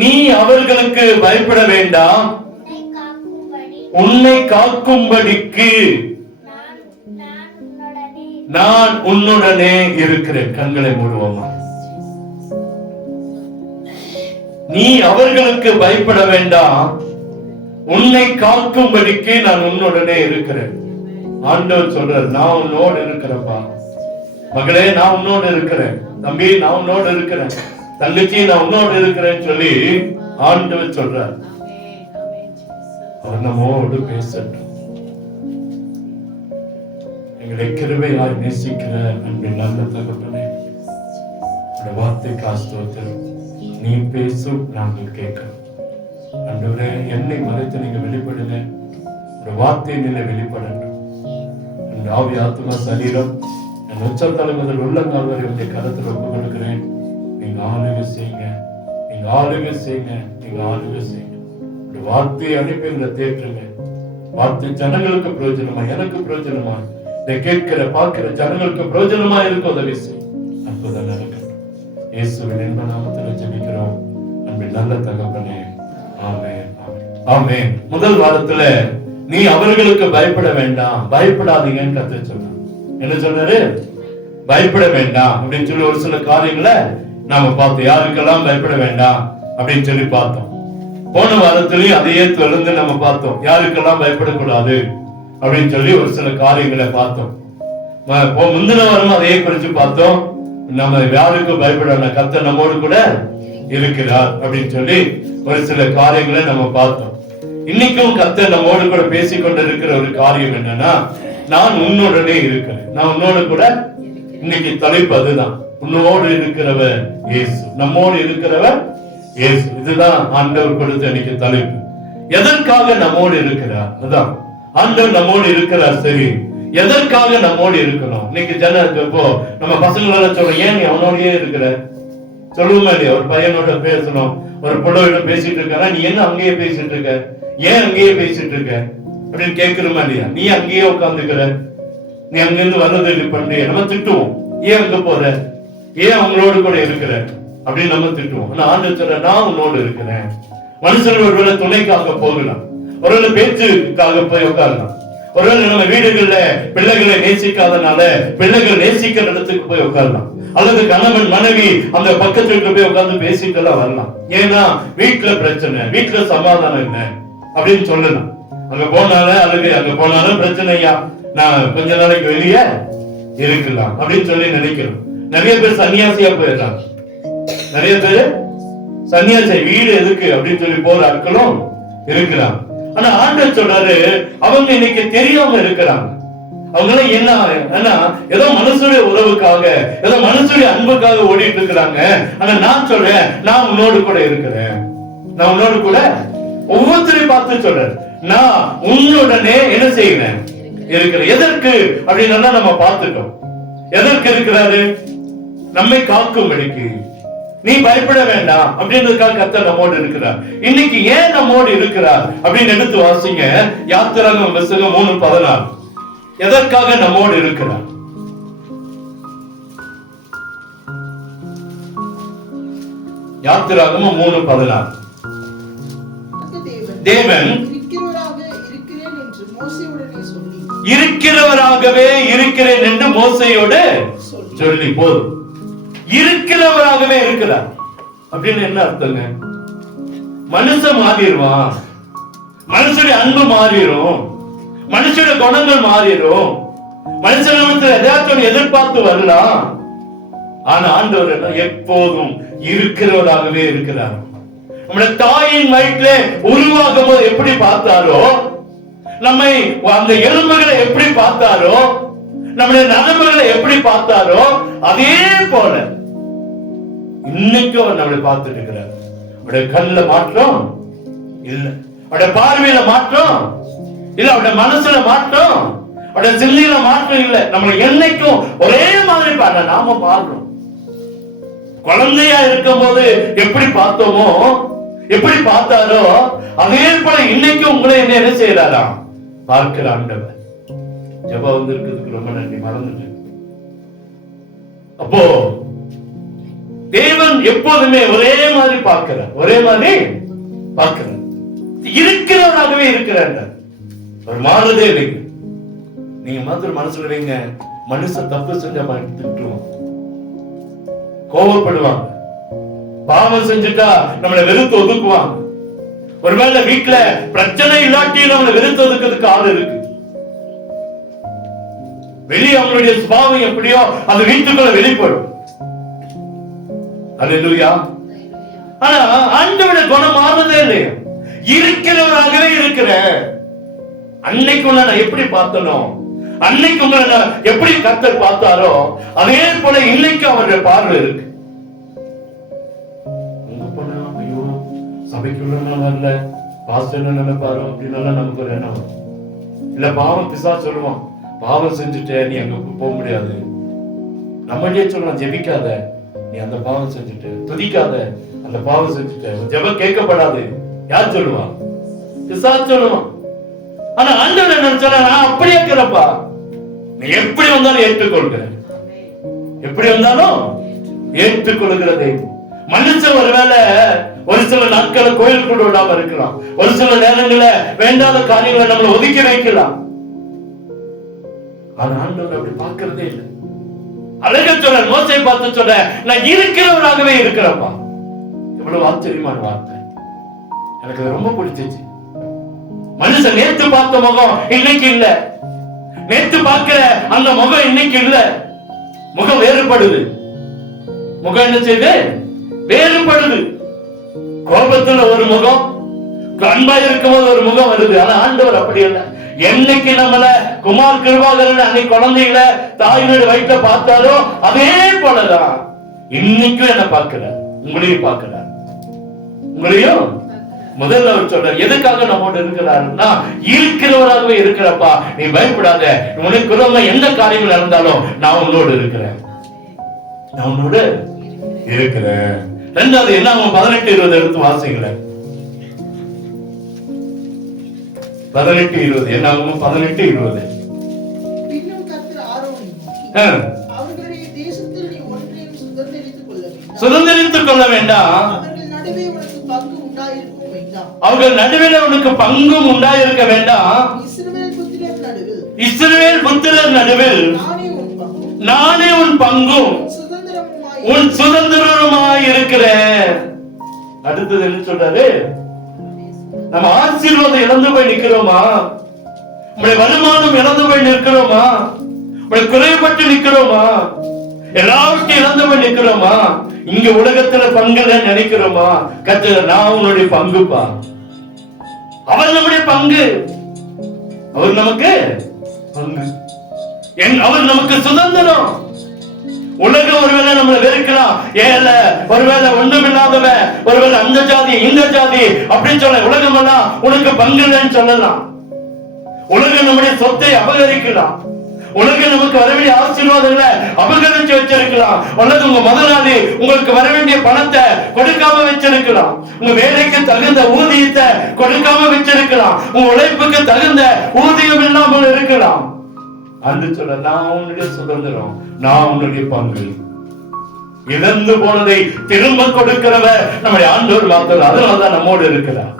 நீ அவர்களுக்கு பயப்பட வேண்டாம், உன்னை காக்கும்படிக்கு நான் உன்னுடனே இருக்கிறேன். கண்களை மூடுவோமா? நீ அவர்களுக்கு பயப்பட வேண்டாம், உன்னை காக்கும்படிக்கு நான் உன்னுடனே இருக்கிறேன். ஆண்டவர் சொல்றார், நான் உன்னோடு இருக்கிறப்பா. மகளே, நான் உன்னோடு இருக்கிறேன். தம்பி, நான் உன்னோடு இருக்கிறேன். தங்கச்சி, நான் உன்னோடு இருக்கிறேன்னு சொல்லி ஆண்டவர் சொல்றார். அவர் நம்மோடு பேசட்டும். எங்களை கிருபையாய் நேசிக்கிற அன்பின் நல்ல தகப்பனே, வார்த்தைக்கு ஸ்தோத்திரம். நீ பேசும், நாங்கள் கேட்கிறோம். ஆண்டவரே, என்னை மறைத்து நீங்க வெளிப்படுங்க. ஒரு வார்த்தை நிலை வெளிப்படட்டும். என் ஆவி, ஆத்மா, சரீரம், என் உச்சத்தலை முதல் உள்ளங்கால் வரை உடைய கருத்தில் ஒப்பு கொடுக்கிறேன். நீங்க ஆளுகை செய்யுங்க, நீங்க ஆளுகை செய்யுங்க, நீங்க ஆளுகை செய்யுங்க. ஒரு வார்த்தையை அனுப்பி எங்களை தேற்றுங்க. வார்த்தை ஜனங்களுக்கு பிரயோஜனமா, எனக்கு பிரயோஜனமா, இதை கேட்கிற பார்க்கிற ஜனங்களுக்கு பிரயோஜனமா இருக்க உதவி செய்யும். அற்புதம் நடக்கட்டும். இயேசுவின் இன்ப நாமத்தில் ஜெபிக்கிறோம் அன்பின் நல்ல தகப்பனே. ஆமென், ஆமென். முதல் வாரத்துல நீ அவர்களுக்கு பயப்பட வேண்டாம், பயப்படாதீங்கன்னு கர்த்தர் சொன்னார். என்ன சொன்னாரு? பயப்பட வேண்டாம் அப்படின்னு சொல்லி ஒரு சில காரியங்களை நாம பார்த்தோம். யாருக்கெல்லாம் பயப்பட வேண்டாம் அப்படின்னு சொல்லி பார்த்தோம். போன வாரத்திலையும் அதையே தொடர்ந்து நம்ம பார்த்தோம். யாருக்கெல்லாம் பயப்படக்கூடாது அப்படின்னு சொல்லி ஒரு சில காரியங்களை பார்த்தோம். முந்தின வாரம் அதையே குறிச்சு பார்த்தோம். நம்ம யாருக்கு பயப்பட, கர்த்தர் நம்மோடு கூட இருக்கிறார் அப்படின்னு சொல்லி ஒரு சில காரியங்களை நம்ம பார்த்தோம். இன்னைக்கும் கர்த்தர் நம்மோடு கூட பேசிக்கொண்டு இருக்கிற ஒரு காரியம் என்னன்னா, நான் உன்னுடனே இருக்கிறேன். நான் உன்னோடு கூட, இன்னைக்கு தலைப்பு அதுதான். உன்னோடு இருக்கிறவர் இயேசு, நம்மோடு இருக்கிறவர் இயேசு. இதுதான் ஆண்டவர் கொடுத்த இன்னைக்கு தலைப்பு. எதற்காக நம்மோடு இருக்கிறார்? அதான் ஆண்டவர் நம்மோடு இருக்கிறார். சரி, எதற்காக நம்மோடு இருக்கணும்? இன்னைக்கு இப்போ நம்ம பசங்களோட சொல்றோம், ஏன் நீ அவனோடயே இருக்கிற? சொல்லுவோமா இல்லையா? ஒரு பையனோட பேசணும், ஒரு பொண்ணோட பேசிட்டு இருக்கானா, நீ என்ன அங்கேயே பேசிட்டு இருக்க, ஏன் அங்கேயே பேசிட்டு இருக்க அப்படின்னு கேட்கிறோமா இல்லையா? நீ அங்கேயே உட்காந்துக்கிற, நீ அங்கிருந்து வர்றது இது பண்றிய, நம்ம திட்டுவோம். ஏன் அங்க போற, ஏன் அவங்களோடு கூட இருக்கிற அப்படின்னு நம்ம திட்டுவோம். ஆனா ஆண்டவர் சொல்ற, நான் உன்னோடு இருக்கிறேன். மனுஷன் ஒருவேளை துணைக்காக போகலாம், ஒருவேளை பேச்சுக்காக போய் உட்காரலாம், ஒருவேளை நம்ம வீடுகள்ல பிள்ளைகளை நேசிக்காதனால பிள்ளைகள் நேசிக்கிற இடத்துக்கு போய் உட்காரலாம், அல்லது கணவன் மனைவி அந்த பக்கத்துக்கு போய் உட்கார்ந்து பேசிட்டு எல்லாம் வரலாம். ஏன்னா வீட்டுல பிரச்சனை, வீட்டுல சமாதானம் இல்லை அப்படின்னு சொல்லலாம். அங்க போனாலும் அல்லது அங்க போனாலும் பிரச்சனையா, நான் கொஞ்ச நாளைக்கு வெளியே இருக்கலாம் அப்படின்னு சொல்லி நினைக்கிறோம். நிறைய பேர் சன்னியாசியா போயிடுறாங்க. நிறைய பேர் சன்னியாசி, வீடு எதுக்கு அப்படின்னு சொல்லி போற ஆட்களும் இருக்கிறாங்க. ஆனா ஆண்டவர் சொல்றாரு, அவங்க இன்னைக்கு தெரியாம இருக்கிறாங்க. அவங்க என்ன, ஏதோ மனுஷனுடைய உறவுக்காக, ஏதோ மனுஷனுடைய அன்புக்காக ஓடிட்டு இருக்கிறாங்க. ஆனா நான் சொல்றேன், நான் உன்னோடு கூட இருக்கிறேன். நான் உன்னோடு கூட, ஒவ்வொருத்தரையும் பார்த்து சொல்றேன், நான் உன்னுடனே என்ன செய்கிறேன், இருக்கிறேன். எதற்கு அப்படின்னு நம்ம பார்த்துட்டோம். எதற்கு இருக்கிறாரு? நம்மை காக்கும்படிக்கு. நீ பயப்பட வேண்டாம் அப்படின்றதுக்காக கர்த்தர் நம்மோடு இருக்கிறார். இன்னைக்கு ஏன் நம்மோடு இருக்கிறார் அப்படின்னு எடுத்து வாசிங்க. யாத்திராகமம் புத்தகம் 3:14. எதற்காக நம்மோடு இருக்கிறார்? யாத்திராகமம் 3:14. தேவன் இருக்கிறவராகவே இருக்கிறேன் என்று மோசேயோடு சொல்லி, போதும். இருக்கிறவராகவே இருக்கிறார் அப்படின்னு என்ன அர்த்தங்க? மனுஷன் மாறிடுவான், மனுஷனுடைய அன்பு மாறிடும், மனுஷனுடைய குணங்கள் மாறிடும், மனுஷன் ஏதாச்சும் எதிர்பார்த்து வரலாம். ஆனா ஆண்டவர் எப்போதும் இருக்கிறவராகவே இருக்கிறார். நம்முடைய தாயின் வயிற்றிலே உருவாகும் போது எப்படி பார்த்தாரோ, நம்மை அந்த எலும்புகளை எப்படி பார்த்தாரோ, நம்முடைய நரம்புகளை எப்படி பார்த்தாரோ, அதே போல இன்னைக்கும் நம்மளை பார்த்துட்டு இருக்கிறார். அவருடைய கண்ணுல மாற்றம் இல்ல, அவருடைய பார்வையில மாற்றம் இல்ல, அவருடைய மனசுல மாற்றம், அவருடைய சிந்தையில மாற்றம் இல்ல. நம்மளை என்னைக்கும் ஒரே மாதிரி பாரு, நாம மாறுறோம். குழந்தையா இருக்கும் போது எப்படி பார்த்தோமோ, எப்படி பார்த்தாரோ, அதே போல இன்னைக்கும் உங்களை என்ன செய்யறாரா பார்க்கிற ஆண்டவர். ஜெபம் வந்திருக்கிறதுக்கு ரொம்ப நன்றி, மறந்துட்டு. அப்போ தேவன் எப்போதுமே ஒரே மாதிரி பார்க்கிறார், ஒரே மாதிரி பார்க்கிறார், இருக்கிறவராகவே இருக்கிறார். ஒரு மாறுதே இல்லைங்க. நீங்க மாத்திரம் மனசுல வைங்க, மனுஷன் தப்பு செஞ்சா திட்டுவான், கோபப்படுவாங்க, பாவம் செஞ்சுட்டா நம்மளை வெறுத்து ஒதுக்குவாங்க. ஒருவேளை வீட்டுல பிரச்சனை இல்லாட்டியும் நம்மளை வெறுத்து ஒதுக்கிறதுக்கு ஆள் இருக்கு. வெளியே அவங்களுடைய சுபாவம் எப்படியோ அது வீட்டுக்குள்ள வெளிப்படும். அல்லேலூயா. ஆனா ஆண்டவருடைய குணம் மாறுதே இல்லையா, இருக்கிறவராகவே இருக்கிற. அன்னைக்கு நான் எப்படி பார்த்தனோ, அன்னைக்கு உங்களை எப்படி கர்த்தர் பார்த்தாரோ அதே போல இன்னைக்கு அவருடைய பார்வை இருக்கு. ஐயோ சபைக்குள்ள வரல, பாஸ்டர் என்ன நினைப்பாரோ அப்படின்னு நமக்கு ஒரு எண்ணம். இல்ல பாவம் பிசா சொல்லுவான், பாவம் செஞ்சுட்ட நீ அங்க போக முடியாது. நம்மளே சொல்லலாம், ஜெபிக்காத நீ அந்த பாவம் செஞ்சுட்ட, துதிக்காத அந்த பாவம் செஞ்சுட்ட, ஜெபம் கேட்கப்படாது. யார் சொல்லுவா? பிசா சொல்லுவான். ஆனா ஆண்டவர் என்ன சொல்ற, நான் அப்படியே இருக்கிறப்பா, நீ எப்படி வந்தாலும் ஏற்றுக்கொள்கிறேன், எப்படி வந்தாலும் ஏற்றுக்கொள்கிறதே. மனுஷன் ஒருவேளை ஒரு சில நாட்களை கோயில் கூட விடாம இருக்கலாம், ஒரு சில நேரங்கள வேண்டாத காரியங்களை நம்மளை ஒதுக்கி வைக்கலாம். ஆனா ஆண்டவர் அப்படி பார்க்கிறதே இல்லை. அழக சொல்ற, மோசையை பார்த்து சொல்ற, நான் இருக்கிறவராகவே இருக்கிறப்பா. எவ்வளவு ஆச்சரியமான வார்த்தை, எனக்கு ரொம்ப பிடிச்சிச்சு. மனுஷன் நேத்து பார்த்த முகம் இன்னைக்கு இல்ல, நேத்து பார்க்கிற அந்த முகம் இன்னைக்கு இல்ல. முகம் வேறுபடுது. முகம் என்ன செய்யுது? வேறுபடுது. கோபத்துல ஒரு முகம், அன்பா இருக்கும்போது ஒரு முகம் வருது. ஆனா ஆண்டவர் அப்படி இல்லை. என்னைக்கு நம்மள குமார் கிருபாகரன் அன்னைக்கு குழந்தைகளை தாயினுடைய வயிற்ற பார்த்தாரோ அதே போலதான் இன்னைக்கும் என்ன பார்க்கிறார், உங்களையும் பார்க்கிறார். உங்களையும் முதல்ல அவர் சொல்றார், எதுக்காக நம்மோடு இருக்கிறாருன்னா இருக்கிறவராகவே இருக்கிறப்பா, நீ பயப்படாத, உனக்கு விரோதமா எந்த காரியங்கள் நடந்தாலும் நான் உன்னோடு இருக்கிறேன், நான் உன்னோடு இருக்கிறேன். ரெண்டாவது என்ன, 18-20 எடுத்து வாசிங்களேன். 18-20 என்ன 18-20. பின்னும் கர்த்தர் ஆரோனையும் அவர்களுடைய தேசத்தில் நீ ஒன்றையும் சுதந்தரித்துக் கொள்ள வேண்டாம், அவர்கள் நடுவே உனக்கு பங்கு உண்டாயிருக்க வேண்டாம், அவர்கள் நடுவில் உனக்கு பங்கும் உண்டாயிருக்க வேண்டாம். இஸ்ரவேல் புத்திரர் நடுவில் நானே உன் பங்கும் உன் சுதந்திரமாய் இருக்கிறேன். அடுத்தது என்ன சொல்றாரு? நம்ம ஆசீர்வாதம் இழந்து போய் நிக்கிறோமா? நம்முடைய வருமானம் இழந்து போய் நிற்கிறோமா? நம்முடைய குறைபட்டு நிக்கிறோமா? எல்லாவற்றையும் இழந்து போய் நிக்கிறோமா? இங்க உலகத்துல பங்குல நினைக்கிறோமா? கர்த்தர், நான் உன்னுடைய பங்குப்பா, அவர் நம்முடைய பங்கு, அவர் நமக்கு பங்கு, அவர் நமக்கு சுதந்திரம். உலகம் ஒருவேளை நம்மளை வெறுக்கலாம், ஏல ஒருவேளை ஒண்ணுமில்லாதவன், ஒருவேளை அந்த ஜாதி இந்த ஜாதி அப்படின்னு சொல்ல, உலகம் எல்லாம் உனக்கு பங்கு இல்லைன்னு சொல்லலாம். உலகம் நம்முடைய சொத்தை அபகரிக்கலாம், உலகம் நமக்கு வர வேண்டிய ஆசீர்வாதங்களை அபகரிச்சு வச்சிருக்கலாம், அல்லது உங்க முதலாளி உங்களுக்கு வர வேண்டிய பணத்தை கொடுக்காம வச்சிருக்கலாம், உங்க வேலைக்கு தகுந்த ஊதியத்தை கொடுக்காம வச்சிருக்கலாம், உங்க உழைப்புக்கு தகுந்த ஊதியம் இல்லாமல் இருக்கலாம். அன்று சொல்ல, நான் உன்னுடைய சுதந்திரம், நான் உன்னுடைய பங்கு. இழந்து போனதை திரும்ப கொடுக்கிறவர் நம்முடைய ஆண்டவர் வார்த்தை, அதனாலதான் நம்மோடு இருக்கிறார்.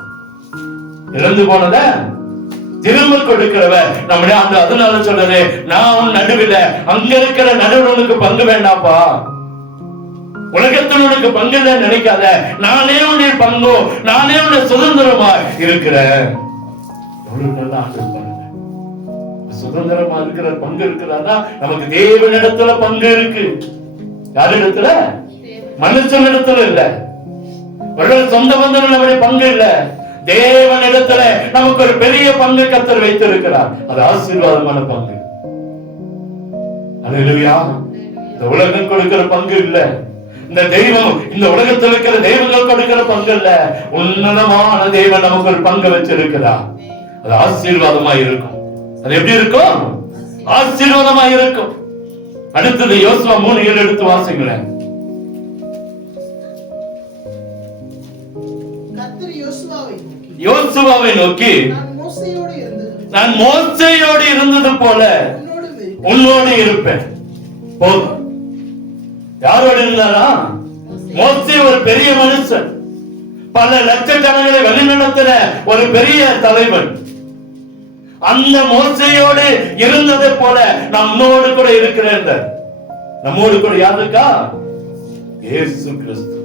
இழந்து போனத திரும்ப கொடுக்கிறவர் நம்முடைய ஆண்டவர், அதனால சொல்றது, நான் உன் நடுவில், அங்க இருக்கிற நடுவனுக்கு பங்கு வேண்டாப்பா, உலகத்தில் உனக்கு பங்கு இல்லை நினைக்காத, நானே உன்னுடைய பங்கு, நானே உன்னுடைய சுதந்திரமா இருக்கிறேன். எவ்வளவு நல்ல ஆண்டவர் பாருங்க, சுதந்திரமா இருக்கிற பங்கு இருக்கிறதா? நமக்கு தேவனிடத்துல பங்கு இருக்கு. யாரிடத்துல? மனுஷனிடத்துல இல்ல. சொந்த பந்தம் நம்முடைய பங்கு இல்ல, தேவனிடத்துல நமக்கு ஒரு பெரிய பங்கு கர்த்தர் வைத்திருக்கிறார். அது ஆசீர்வாதமான பங்கு. அல்லேலூயா. இந்த உலகம் கொடுக்கிற பங்கு இல்ல, இந்த தெய்வம், இந்த உலகத்தில் இருக்கிற தெய்வங்கள் கொடுக்கிற பங்கு இல்ல, உன்னதமான தேவன் நமக்கு ஒரு பங்கு வச்சிருக்கிறார். அது ஆசீர்வாதமா இருக்கும். அது எப்படி இருக்கும்? ஆசீர்வாதமா இருக்கும். அடுத்தது யோசுவா 3:7 எடுத்து வாசிங்களேன். கர்த்தர் யோசுவாவை நோக்கி, நான் மோசேயோடு இருந்தது போல உன்னோடு இருப்பேன். போதும். யாரோடு இருந்தாரா? மோசே ஒரு பெரிய மனுஷன், பல லட்ச ஜனங்களை வழிநடத்தின ஒரு பெரிய தலைவன். அந்த மோசையோடு இருந்ததை போல நம்மோடு கூட இருக்கிறேன். நம்மோடு கூட யாருக்கா? இயேசு கிறிஸ்து,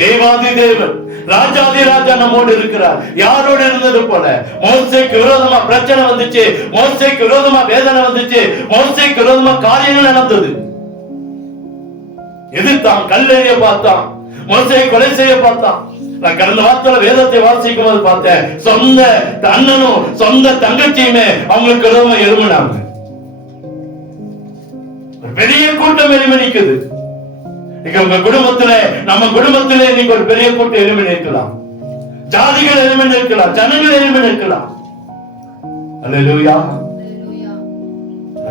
தேவாதி தேவன், ராஜாதி ராஜா நம்மோடு இருக்கிறார். யாரோடு இருந்தது போல? மோசேக்கு விரோதமா பிரச்சனை வந்துச்சு, மோசேக்கு விரோதமா வேதனை வந்துச்சு, மோசேக்கு விரோதமா காரியங்கள் நடந்தது. எதிர்த்தான், கல்லெறிய பார்த்தான், மோசேயை கொலை செய்ய பார்த்தான். நான் கடந்த வாரத்துல வேதத்தை வாசிக்கும் போது பார்த்தேன், சொந்த அண்ணனும் சொந்த தங்கச்சியுமே அவங்களுக்கு விரோதமா எழுமினாங்க. பெரிய கூட்டம் எளிமணிக்குது. உங்க குடும்பத்துல, நம்ம குடும்பத்திலே நீங்க ஒரு பெரிய கூட்டம் எளிமை நிற்கலாம், ஜாதிகள் எளிமை நிற்கலாம், ஜனங்கள் எளிமை நிற்கலாம். அல்லேலூயா.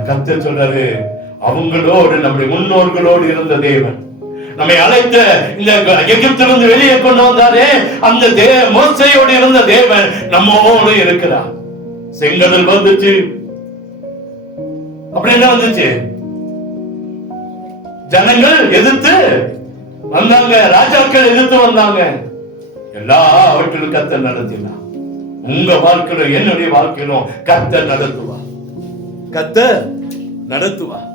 கர்த்தர் சொல்றாரு, அவங்களோடு நம்முடைய முன்னோர்களோடு இருந்த தேவன், நம்மை அழைத்த இந்த எகிப்திலிருந்து வெளியே கொண்டு வந்தாரே அந்த மோசேயோடு இருந்த தேவன் நம்மோடு இருக்கிறார். செங்கடல் வந்துச்சு, அப்படி என்ன வந்துச்சு? ஜனங்கள் எதிர்த்து வந்தாங்க, ராஜாக்கள் எதிர்த்து வந்தாங்க. எல்லாவற்றிலும் கர்த்தர் நடத்தினார். உங்க வாழ்க்கையிலும் என்னுடைய வாழ்க்கையிலும் கர்த்தர் நடத்துவார், கர்த்தர் நடத்துவார்.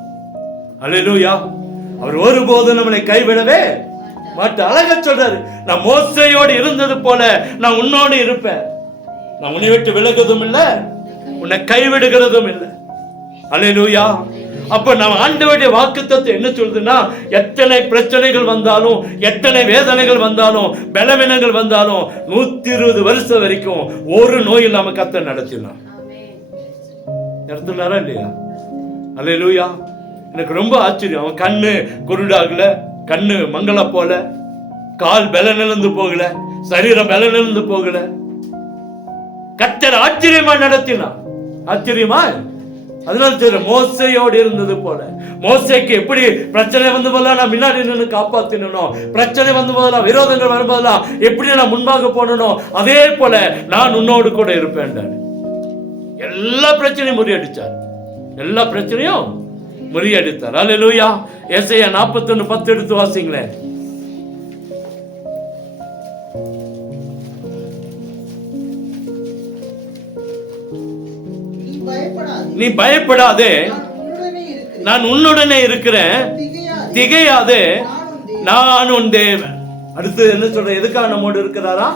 அல்லேலூயா. அவர் ஒருபோதும் நம்மளை கைவிடவே மாட்டார். அழகா சொல்றாரு, நான் மோசேயோடு இருந்தது போல நான் உன்னோடு இருப்பேன். நான் உன்னை விட்டு விலகுவதும் இல்லை, உன்னை கைவிடுகிறதும் இல்லை. அல்லேலூயா. அப்ப நம்ம ஆண்டவருடைய வாக்குத்தத்தம் என்ன சொல்றதுன்னா, எத்தனை பிரச்சனைகள் வந்தாலும், எத்தனை வேதனைகள் வந்தாலும், பலவீனங்கள் வந்தாலும் 120 வருஷம் வரைக்கும் ஒரு நோயில் நாம கர்த்தர் நடத்தினார். நடத்தினாரா இல்லையா? அல்லேலூயா. எனக்கு ரொம்ப ஆச்சரியம். அவன் கண்ணு குருடாகல, கண்ணு மங்கள போல, கால் பலனிழந்து போகல, சரீரம் பலனிழந்து போகல. கர்த்தர் ஆச்சரியமா நடத்தினார். ஆச்சரியமா. அதனால சொல்ற, மோசையோடு இருந்தது போல. மோசைக்கு எப்படி பிரச்சனை வந்து போதெல்லாம் நான் முன்னாடி நின்று காப்பாத்தினோம், பிரச்சனை வந்து போதெல்லாம், விரோதங்கள் வரும்போதெல்லாம் எப்படி நான் முன்பாக போனோம், அதே போல நான் உன்னோடு கூட இருப்பேன். எல்லா பிரச்சனையும் முறியடிச்சார், எல்லா பிரச்சனையும் முறியடித்தார். அல்லேலூயா. ஏசாயா 41:10 எடுத்து வாசிங்களேன். நீ பயப்படாதே, நான் உன்னுடனே இருக்கிறேன், திகையாதே, நான் உன் தேவன். அடுத்து என்ன சொல்ற? எதுக்காக நம்மோடு இருக்கிறாரா?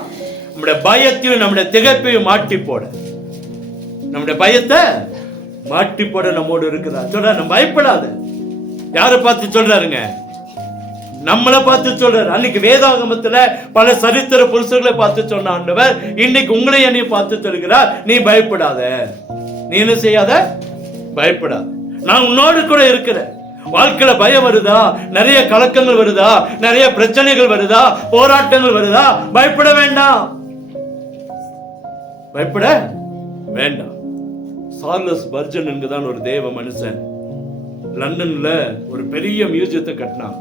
நம்முடைய பயத்தையும் நம்முடைய திகைப்பையும் மாட்டி போட, நம்முடைய பயத்தை மாட்டி போட நம்மோடு இருக்கிறார். சொல்ற, நம்ம பயப்படாத. யாரை பார்த்து சொல்றாருங்க? நம்மளை பார்த்து சொல்றாரு. அன்னைக்கு வேதாகமத்துல பல சரித்திர புருஷர்களை பார்த்து சொன்ன ஆண்டவர் இன்னைக்கு உங்களை என்னை பார்த்து சொல்கிறார், நீ பயப்படாத, நீ என்ன செய்யாத, பயப்படாத, நான் உன்னோடு கூட இருக்கிறேன். வாழ்க்கையில பயம் வருதா, நிறைய கலக்கங்கள் வருதா, நிறைய பிரச்சனைகள் வருதா, போராட்டங்கள் வருதா, பயப்பட வேண்டாம், பயப்பட வேண்டாம். சார்லஸ் பர்ஜன் என்கிறதான் ஒரு தேவ மனுஷன் லண்டன்ல ஒரு பெரிய மியூசியத்தை கட்டினான்.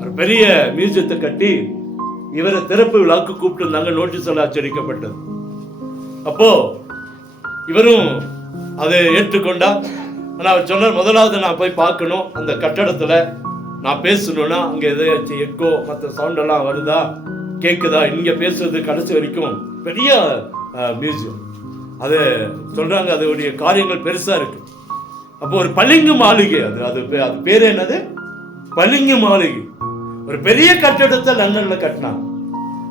ஒரு பெரிய மியூசியத்தை கட்டி இவரை திறப்பு விழாக்கு கூப்பிட்டு இருந்தாங்க. நோட்டீஸ் எல்லாம் அச்சடிக்கப்பட்டது. அப்போ இவரும் அதை ஏற்றுக்கொண்டா. ஆனால் அவர் சொன்னார், முதலாவது நான் போய் பார்க்கணும், அந்த கட்டடத்தில் நான் பேசணும்னா அங்கே எதாச்சும் எக்கோ மற்ற சவுண்டெல்லாம் வருதா, கேட்குதா, இங்கே பேசுறது கடைசி வரைக்கும் பெரிய மியூசியம். அது சொல்கிறாங்க, அதோடைய காரியங்கள் பெருசாக இருக்கு. அப்போ ஒரு பளிங்கு மாளிகை, அது பேர் என்னது? பளிங்கு மாளிகை. ஒரு பெரிய கட்டடத்தை லண்டன்ல கட்டினான்.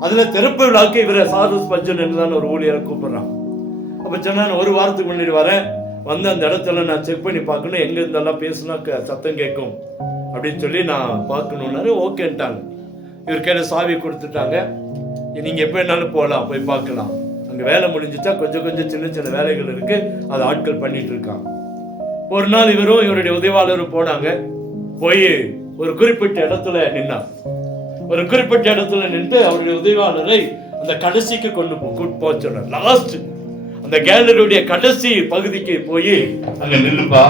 அதுல திறப்பு விழாக்கு இவரை சார்லஸ் பர்ஜன் என்றுதான் ஒரு ஊழியரை கூப்பிடுறான். அப்ப சொன்னா, ஒரு வாரத்துக்கு முன்னாடி வரேன், வந்து அந்த இடத்துல நான் செக் பண்ணி பார்க்கணும், எங்க இருந்தெல்லாம் பேசுனா சத்தம் கேட்கும் அப்படின்னு சொல்லி நான் பார்க்கணும்னாரு. ஓகேன்ட்டாங்க. இவர் கையில சாவி கொடுத்துட்டாங்க, நீங்க எப்ப வேணாலும் போகலாம், போய் பார்க்கலாம். அங்க வேலை முடிஞ்சுட்டா கொஞ்சம் கொஞ்சம் சின்ன சின்ன வேலைகள் இருக்கு, அதை ஆட்கள் பண்ணிட்டு இருக்காங்க. ஒரு நாள் இவரும் இவருடைய உதவியாளரும் போனாங்க. போய் ஒரு குறிப்பிட்ட இடத்துல நின்னார். ஒரு குறிப்பிட்ட இடத்துல நின்று அவருடைய உதவியாளரை அந்த கடைசிக்கு கொண்டு போச்சுறார். லாஸ்ட் அந்த கேலரியுடைய கடைசி பகுதிக்கு போய், அங்க நில்லுப்பா,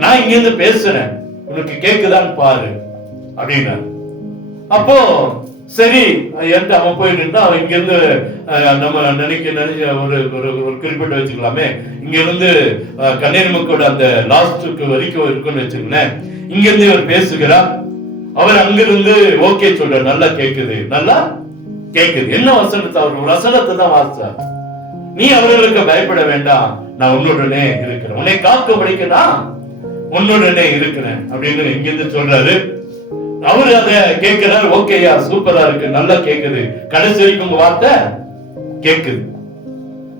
நான் இங்க இருந்து பேசுறேன், உனக்கு கேக்குதான்னு பாரு அப்படின்னா. அப்போ சரி என்று அவன் போய் நின்று, அவன் இங்க இருந்து நம்ம நினைக்க ஒரு குறிப்பிட்ட வச்சுக்கலாமே, இங்க இருந்து கன்னியாகுமரியோட அந்த லாஸ்டுக்கு வரைக்கும் இருக்குன்னு வச்சுக்கலேன். இங்க இருந்து இவர் பேசுகிறார். அவர் அங்கிருந்து ஓகே சொல்ற, நல்லா கேக்குது, நல்லா கேக்குது. என்ன வசனத்தை? அவர் வசனத்தை தான் வாசிச்சார். நீ அவர்களுக்கு பயப்பட வேண்டாம், நான் உன்னுடனே இருக்கிறேன், உன்னை காக்கும்படிக்கு நான் உன்னுடனே இருக்கிறேன் அப்படின்னு இங்கிருந்து சொல்றாரு. அவரு அத கேட்கிறாரு. ஓகேயா, சூப்பரா இருக்கு, நல்லா கேக்குது, கடைசி வரைக்கும் உங்க வார்த்தை கேக்குது.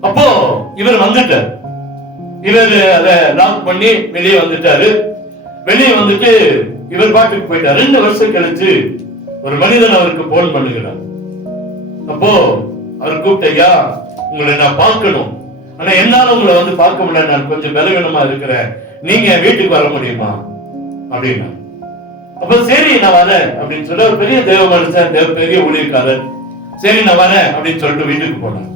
அப்போ இவர் வந்துட்டார். இவர் அத லாக் பண்ணி வெளியே வந்துட்டாரு. வெளியே வந்துட்டு இவர் பாட்டுக்கு போயிட்டார். 2 வருஷம் கழிச்சு ஒரு மனிதன் அவருக்கு போன் பண்ணுகிறார். அப்போ அவர் கூப்பிட்டையா, உங்களை நான் பார்க்கணும், ஆனா என்னால உங்களை வந்து பார்க்க முடியல, நான் கொஞ்சம் பலவீனமா இருக்கிறேன், நீங்க வீட்டுக்கு வர முடியுமா அப்படின்னா. அப்ப சரி நான் வரேன் அப்படின்னு சொல்ல, ஒரு பெரிய தேவ மனுஷன், பெரிய ஊழியக்காரர், சரி நான் வரேன் அப்படின்னு சொல்லிட்டு வீட்டுக்கு போனார்.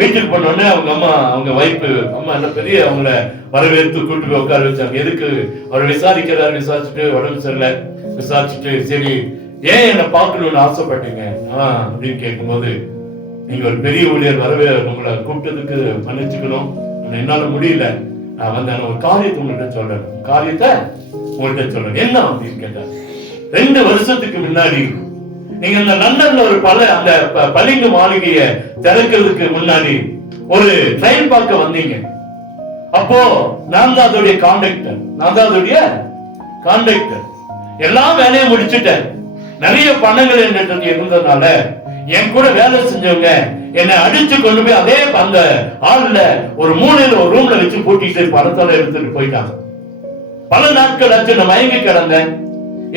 வீட்டுக்கு போனோடனே அவங்க அம்மா, அவங்க வைப்பு அம்மா என்ன பெரிய அவங்கள வரவேற்று கூட்டு போய் உட்கார வச்சாங்க. எதுக்கு அவர் விசாரிக்கிறாரு, விசாரிச்சுட்டு உடம்பு சரியில்லை விசாரிச்சுட்டு, சரி ஏன் என்ன பார்க்கணும்னு ஆசைப்பட்டீங்க அப்படின்னு கேட்கும்போது, நீங்க ஒரு பெரிய ஊழியர் வரவே உங்களை கூப்பிட்டதுக்கு மன்னிச்சுக்கணும், என்னால முடியல, நான் வந்து ஒரு காரியத்தை உங்கள்கிட்ட சொல்றேன், காரியத்தை உங்கள்கிட்ட சொல்றேன். என்ன அப்படின்னு கேட்டார். 2 வருஷத்துக்கு முன்னாடி நீங்க அந்த லண்டன்ல ஒரு அந்த பளிங்கு மாளிகைய திறக்கிறதுக்கு முன்னாடி ஒரு ட்ரெயின் பார்க்க வந்தீங்க. அப்போ நான் தான் அதோடைய கான்ட்ராக்டர், எல்லா வேலையும் முடிச்சுட்டேன். நிறைய பணங்கள் என்கிட்ட இருந்ததுனால என் கூட வேலை செஞ்சவங்க என்னை அடிச்சு கொண்டு போய் அதே அந்த ஹால்ல ஒரு மூலையில ஒரு ரூம்ல வச்சு பூட்டிட்டு பணத்தால எடுத்துட்டு போயிட்டாங்க. பல நாட்கள் ஆச்சு, நான் மயங்கி கிடந்தேன்.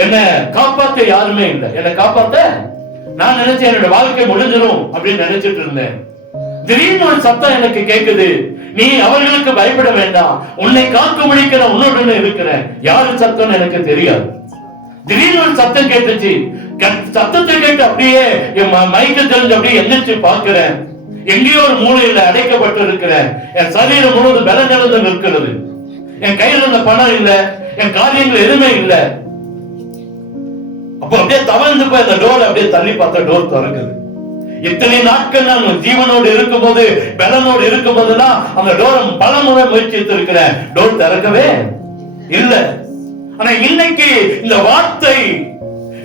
என்ன காப்பாத்த யாருமே இல்லை. என்னை காப்பாத்த நான் நினைச்சேன் என்னோட வாழ்க்கை முடிஞ்சிடும் அப்படின்னு நினைச்சிட்டு இருந்தேன். திடீர்னு ஒரு சத்தம் எனக்கு கேக்குது, நீ அவர்களுக்கு பயப்பட வேண்டாம், உன்னை காக்கும்படிக்கு நான் உன்னுடனே இருக்கிறேன். யாரு சத்தம் எனக்கு தெரியாது. திடீர்னு ஒரு சத்தம் கேட்டுச்சு. சத்தத்தை கேட்டு அப்படியே என் மைக்கு தெரிஞ்சு அப்படியே எந்திரிச்சு பாக்குறேன். எங்கேயோ ஒரு மூலையில அடைக்கப்பட்டு இருக்கிறேன். என் சரீரம் முழுவதும் பல நிலந்து நிற்கிறது. என் கையில இருந்த பணம் இல்ல, என் காரியங்கள் எதுவுமே இல்ல. அப்ப அப்படியே தவழ்ந்து போய் அந்த டோர் அப்படியே தள்ளி பார்த்தா டோர் திறக்குது. இத்தனை நாட்கள் நான் ஜீவனோடு இருக்கும் போது, பலனோடு இருக்கும் போதுதான் அந்த டோர் பல முறை முயற்சித்து இருக்கிறேன், டோர் திறக்கவே இல்ல. ஆனா இன்னைக்கு இந்த வார்த்தை,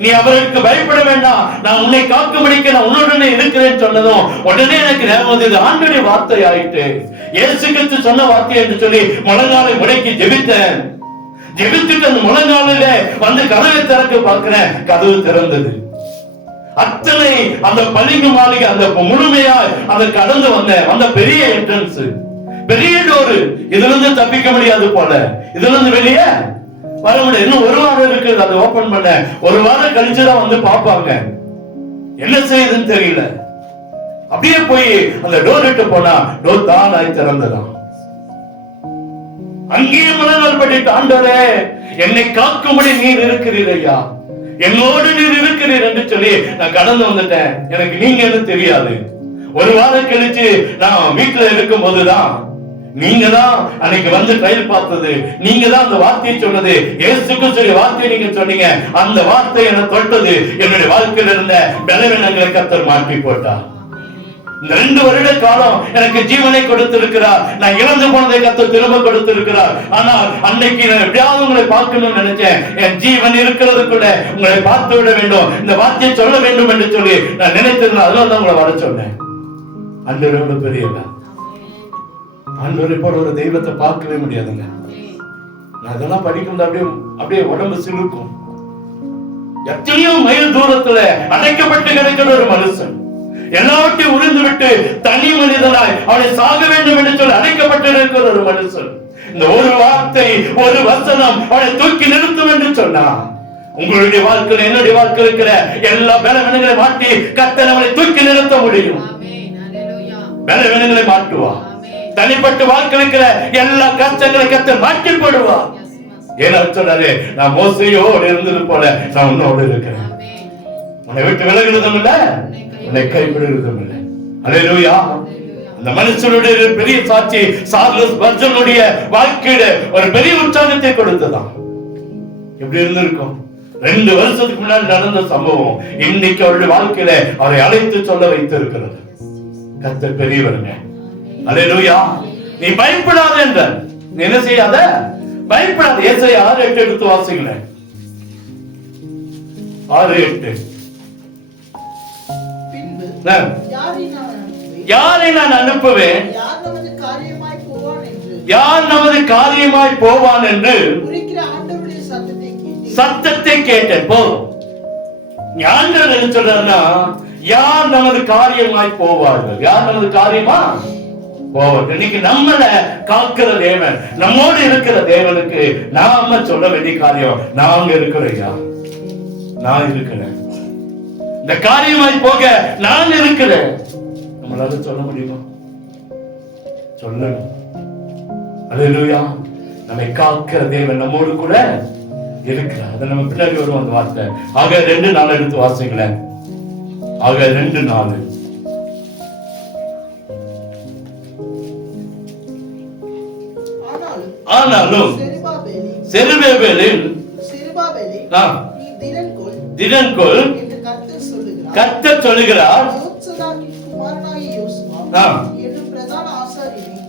நீ அவருக்கு பயப்பட வேண்டாம், நான் உன்னை காக்கும்படிக்கு நான் உன்னுடனே இருக்கிறேன்னு சொன்னதும் உடனே எனக்கு ஞாபகம் வந்தது, ஆண்டவருடைய வார்த்தை ஆயிட்டு. இயேசு கிறிஸ்து சொன்ன வார்த்தை என்று சொல்லி முழங்காலை முடக்கி ஜெபித்தேன். ஜெபித்துட்டு அந்த முழங்காலில வந்து கதவை திறக்க பார்க்கிறேன், கதவு திறந்தது. அத்தனை அந்த பளிங்கு மாளிகை அந்த முழுமையா அதை கடந்து வந்த பெரிய என்ட்ரன்ஸ், பெரிய டோரு. இதுல இருந்து தப்பிக்க முடியாது போல, இதுல இருந்து வெளியே வர முடியாது. இன்னும் 1 வாரம் இருக்கு அதை ஓபன் பண்ண. 1 வாரம் கழிச்சுதான் வந்து பார்ப்பாங்க, என்ன செய்யுதுன்னு தெரியல. அப்படியே போய் அந்த டோர் விட்டு போனா டோர் தானாய் திறந்ததான். அங்கேயே முழங்கால் படிட்டு, ஆண்டவரே என்னை காக்கும்படி நீர் இருக்கிறீர் ஐயா, என்னோடு நீர் இருக்கிறீர் என்று சொல்லி நான் கடந்து வந்துட்டேன். எனக்கு நீங்க எதுவும் தெரியாது. 1 வாரம் கழிச்சு நான் வீட்டுல இருக்கும் போதுதான் நீங்க தான் அன்னைக்கு வந்து ட்ரையல் பார்த்தது, நீங்க தான் அந்த வார்த்தையை சொன்னது, இயேசுக்கு சொல்லி வார்த்தை நீங்க சொன்னீங்க. அந்த வார்த்தை என்ன தொட்டது, என்னுடைய வாழ்க்கையில் இருந்த பலவீனங்களை கர்த்தர் மாற்றி போட்டார். இந்த 2 வருட காலம் எனக்கு ஜீவனை கொடுத்திருக்கிறார். நான் இழந்து போனதை கர்த்தர் திரும்ப கொடுத்திருக்கிறார். ஆனால் அன்னைக்கு நான் எப்படியாவது உங்களை பார்க்கணும்னு நினைச்சேன். என் ஜீவன் இருக்கிறதுக்குள்ள உங்களை பார்த்து விட வேண்டும், இந்த வார்த்தையை சொல்ல வேண்டும் என்று சொல்லி நான் நினைத்திருந்தேன். அதனால தான் உங்களை வர சொன்னேன். ஆண்டவரோட பெரியவன், ஆண்டவரை போல ஒரு தெய்வத்தை பார்க்கவே முடியாதுங்க. நான் அதெல்லாம் படிக்கும் அப்படியே உடம்பு சிலுக்கும். எத்தனையோ மைல் தூரத்துல அடைக்கப்பட்டு கிடக்கிற ஒரு மனுஷன், எல்லாவற்றையும் உறிந்து விட்டு தனி மனிதனாய் அவனை சாக வேண்டும் என்று சொல்லி அடைக்கப்பட்டு இருக்கிற ஒரு மனுஷன், இந்த ஒரு வார்த்தை ஒரு வசனம் அவனை தூக்கி நிறுத்தும் என்று சொன்னான். உங்களுடைய வாழ்க்கையில் என்னுடைய வாழ்க்கையில் இருக்கிற எல்லா பலவீனங்களை மாற்றி கர்த்தர் அவனை தூக்கி நிறுத்த முடியும். பலவீனங்களை மாற்றுவா. தனிப்பட்ட வாழ்க்கையில் இருக்கிற எல்லா கஷ்டங்களை கர்த்தர் மாற்றி போடுவா. ஏன்னா சொன்னாரு, நான் மோசையோடு இருந்தது போல நான் உன்னோடு இருக்கிறேன். உன்னை விட்டு விலகுறதும் இல்ல, உன்னை கைவிடுறதும் இல்லை. அல்லேலூயா. அந்த மனுஷனுடைய பெரிய சாட்சி சார்லஸ் ஸ்பர்ஜனுடைய வாழ்க்கையில ஒரு பெரிய உற்சாகத்தை கொடுத்ததான். எப்படி இருந்திருக்கும்? 2 வருஷத்துக்கு முன்னாடி நடந்த சம்பவம் இன்னைக்கு அவருடைய வாழ்க்கையில அவரை அழைத்து சொல்ல வைத்திருக்கிறது. கர்த்தர் பெரியவருங்க. அல்லேலூயா. நீ பயப்படாத என்றார். நீ என்ன செய்யாத? பயப்படாத. ஏசாயா 6:8 எடுத்து வாசிங்களேன். 6-8. பின்பு யாரை நான் அனுப்புவேன், யார் நமது காரியமாய் போவான் என்று சத்தத்தை கேட்டேன். போதும். ஞானவர் என்ன சொல்றாருன்னா, யார் நமது காரியமாய் போவார்கள், யார் நமது காரியமா போவார்கள். இன்னைக்கு நம்மளை காக்கிற தேவன், நம்மோடு இருக்கிற தேவனுக்கு நாம சொல்ல வேண்டிய காரியம், நாங்க இருக்கிறையா, நான் இருக்கிறேன், இந்த காரியமாய் போக நான் இருக்கிறேன். நம்மளால சொல்ல முடியுமா? சொல்லணும். அல்லேலூயா. நம்மை காக்கிற தேவன் நம்மோடு கூட இருக்கிறார். அதை நம்ம பின்னாடி வரும் அந்த வார்த்தை. ஆக 2:4 எடுத்து வாசிங்களேன். ஆக 2:4. ஆனாலும் செருபாபேலின் திடன்கொள் கர்த்தர் சொல்லுகிறார்,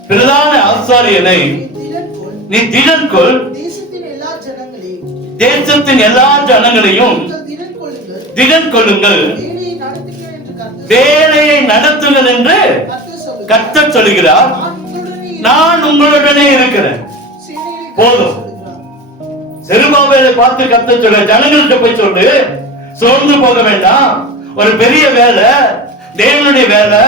பிரதான ஆசாரியனை நீ திடன்கொள், தேசத்தின் எல்லா ஜனங்களையும் திடன் கொள்ளுங்கள், வேலையை நடத்துங்கள் என்று கர்த்தர் சொல்லுகிறார். நான் உங்களுடனே இருக்கிறேன். போதும். செருபாபேலை பார்த்து கர்த்தர் சொல்ல, ஜனங்கள்கிட்ட போய் சொல்லு, சோர்ந்து போக வேண்டாம், ஒரு பெரிய வேலை, தேவனுடைய வேலை,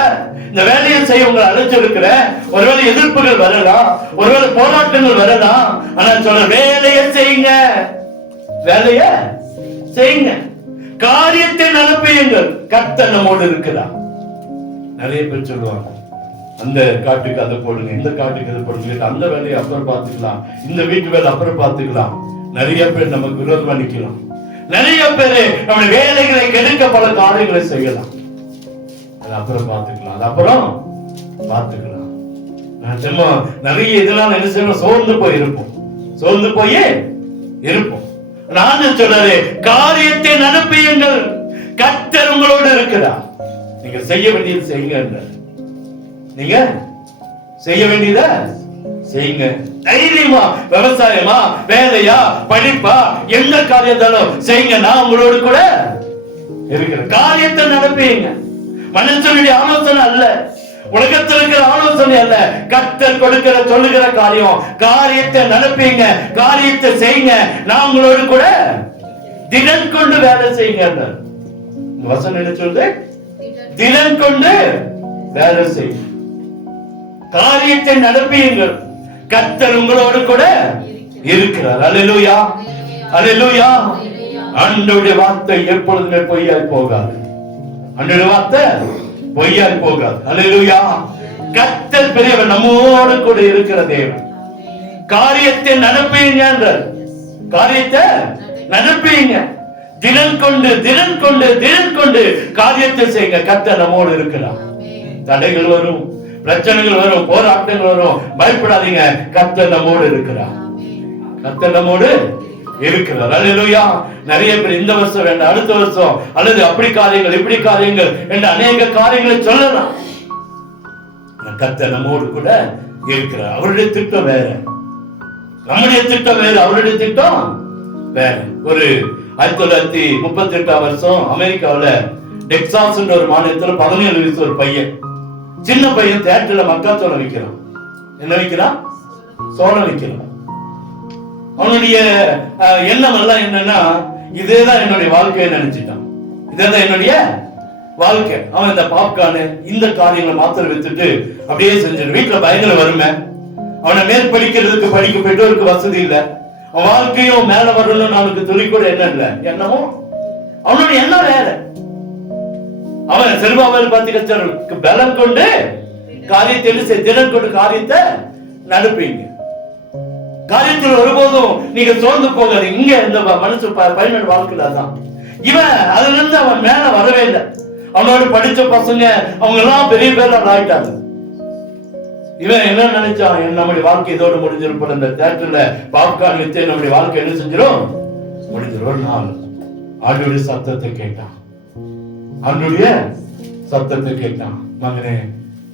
இந்த வேலையை செய்ய உங்களை அழைச்சிருக்கிற. ஒருவேளை எதிர்ப்புகள் வரலாம், ஒருவேளை போராட்டங்கள் வரலாம், ஆனா சொல்ல, வேலையை செய்யுங்க, வேலைய செய்யுங்க, காரியத்தை நடப்பியுங்கள், கர்த்தர் நம்மோடு இருக்கிறார். நிறைய பேர் சொல்லுவாங்க, அந்த காட்டுக்கு அதை போடுங்க, இந்த காட்டுக்கு அதை போடுங்க, அந்த வேலையை அப்புறம் பார்த்துக்கலாம், இந்த வீட்டு வேலை அப்புறம் பார்த்துக்கலாம். நிறைய பேர் நமக்கு விரோதமா நிக்கலாம். நிறைய பேரு நம்முடைய வேலைகளை கெடுக்க பல காரியங்களை செய்யலாம். அது அப்புறம் பார்த்துக்கலாம், அது அப்புறம் பார்த்துக்கலாம். நிறைய இதெல்லாம் என்ன செய்யணும், சோர்ந்து போய் இருப்போம், சோர்ந்து போய் இருப்போம். நான் சொல்றாரு, காரியத்தை நடப்பியுங்கள், கர்த்தர் உங்களோடு இருக்கிறார். நீங்க செய்ய வேண்டியது செய்யுங்க, நீங்க செய்ய வேண்டியத செய்யுங்க. தைரியமா, விவசாயமா, வேலையா, படிப்பா, எந்த காரியத்தாலும் செய்யுங்க, நான் உங்களோடு கூட இருக்கிறேன். காரியத்தை நடப்பீங்க. மனுஷனுடைய ஆலோசனை அல்ல, உலகத்தில் இருக்கிற ஆலோசனை அல்ல, கர்த்தர் கொடுக்கிற சொல்லுகிற காரியம். காரியத்தை நடப்பீங்க, காரியத்தை செய்யுங்க, நான் உங்களோடு கூட திடன் கொண்டு வேலை செய்யுங்க. வசனம் என்ன சொல்றது? திடன் கொண்டு வேலை செய்யுங்க, காரியத்தை நடப்பீங்கள், கர்த்தர் உங்களோடு கூட இருக்கிறார். அல்லேலூயா, அல்லேலூயா. ஆண்டவருடைய வார்த்தை எப்பொழுதுமே பொய்யாய் போகாது. ஆண்டவருடைய வார்த்தை பொய்யாய் போகாது. அல்லேலூயா. கர்த்தர் பெரியவர், நம்மோடு கூட இருக்கிற தேவன். காரியத்தை நடப்பீங்க என்றார். காரியத்தை நடப்பீங்க, திடன் கொண்டு திடன் கொண்டு திடன் கொண்டு காரியத்தை செய்யுங்க, கர்த்தர் நம்மோடு இருக்கிறார். தடைகள் வரும், பிரச்சனைகள் வரும், போராட்டங்கள் வரும், பயப்படாதீங்க, கர்த்தர் நம்மோடு இருக்கிறார். கர்த்தர் நம்மோடு இருக்கிறார். அல்லேலூயா. நிறைய பேர் இந்த வருஷம் வேண்டாம், அடுத்த வருஷம், அல்லது அப்படி காரியங்கள் இப்படி காரியங்கள் என்று அநேக காரியங்களை சொல்லலாம். கர்த்தர் நம்மோடு கூட இருக்கிறார். அவருடைய திட்டம் வேற, நம்முடைய திட்டம் வேற, அவருடைய திட்டம் வேற. ஒரு 1938 வருஷம் அமெரிக்காவில் டெக்சாஸ் ஒரு மாநிலத்தில் 17 வயசு ஒரு பையன், சின்ன பையன், தியேட்டர்ல மக்காச்சோளம் விற்கிறான். என்ன விற்கிறான்? சோளம் விற்கிறான். அவனுடைய எண்ணம் எல்லாம் என்னன்னா, இதேதான் என்னுடைய வாழ்க்கையை நினைச்சிட்டான், இதேதான் என்னுடைய வாழ்க்கை. அவன் இந்த பாப்கார்னு இந்த காரியங்களை மாத்திரம் வித்துட்டு அப்படியே செஞ்சிடு. வீட்டுல பயங்கர வறுமை, அவனை மேற்படிக்கிறதுக்கு படிக்க பெற்றோருக்கு வசதி இல்லை, அவன் வாழ்க்கையும் மேல வரணும்னு அவனுக்கு துளி கூட என்ன இல்லை, என்னமோ அவனுடைய எண்ணம் வேற. அவன் செருபாபேல் பார்த்து பலம் கொண்டு காரியத்தை திடன் கொண்டு காரியத்தை நடப்பீங்க. காரியத்தில் ஒருபோதும் நீங்க சோர்ந்து போகாது. இங்க இந்த மனசு பயனோட வாழ்க்கையில தான் இவன் அதுல இருந்து அவன் மேல வரவே இல்லை. அவனோட படிச்ச பசங்க அவங்க எல்லாம் பெரிய பேர்ல ஆயிட்டாங்க. இவன் என்ன நினைச்சான், நம்முடைய வாழ்க்கை இதோடு முடிஞ்சிருப்போம், இந்த தியேட்டர்ல பாப்கார்ன் வித்து நம்முடைய வாழ்க்கை என்ன செஞ்சிடும், முடிஞ்சிடும். ஒரு நாள் ஆண்டவருடைய சத்தத்தை கேட்டான், ஆண்டவருடைய சத்தத்தை கேட்டான், மகனே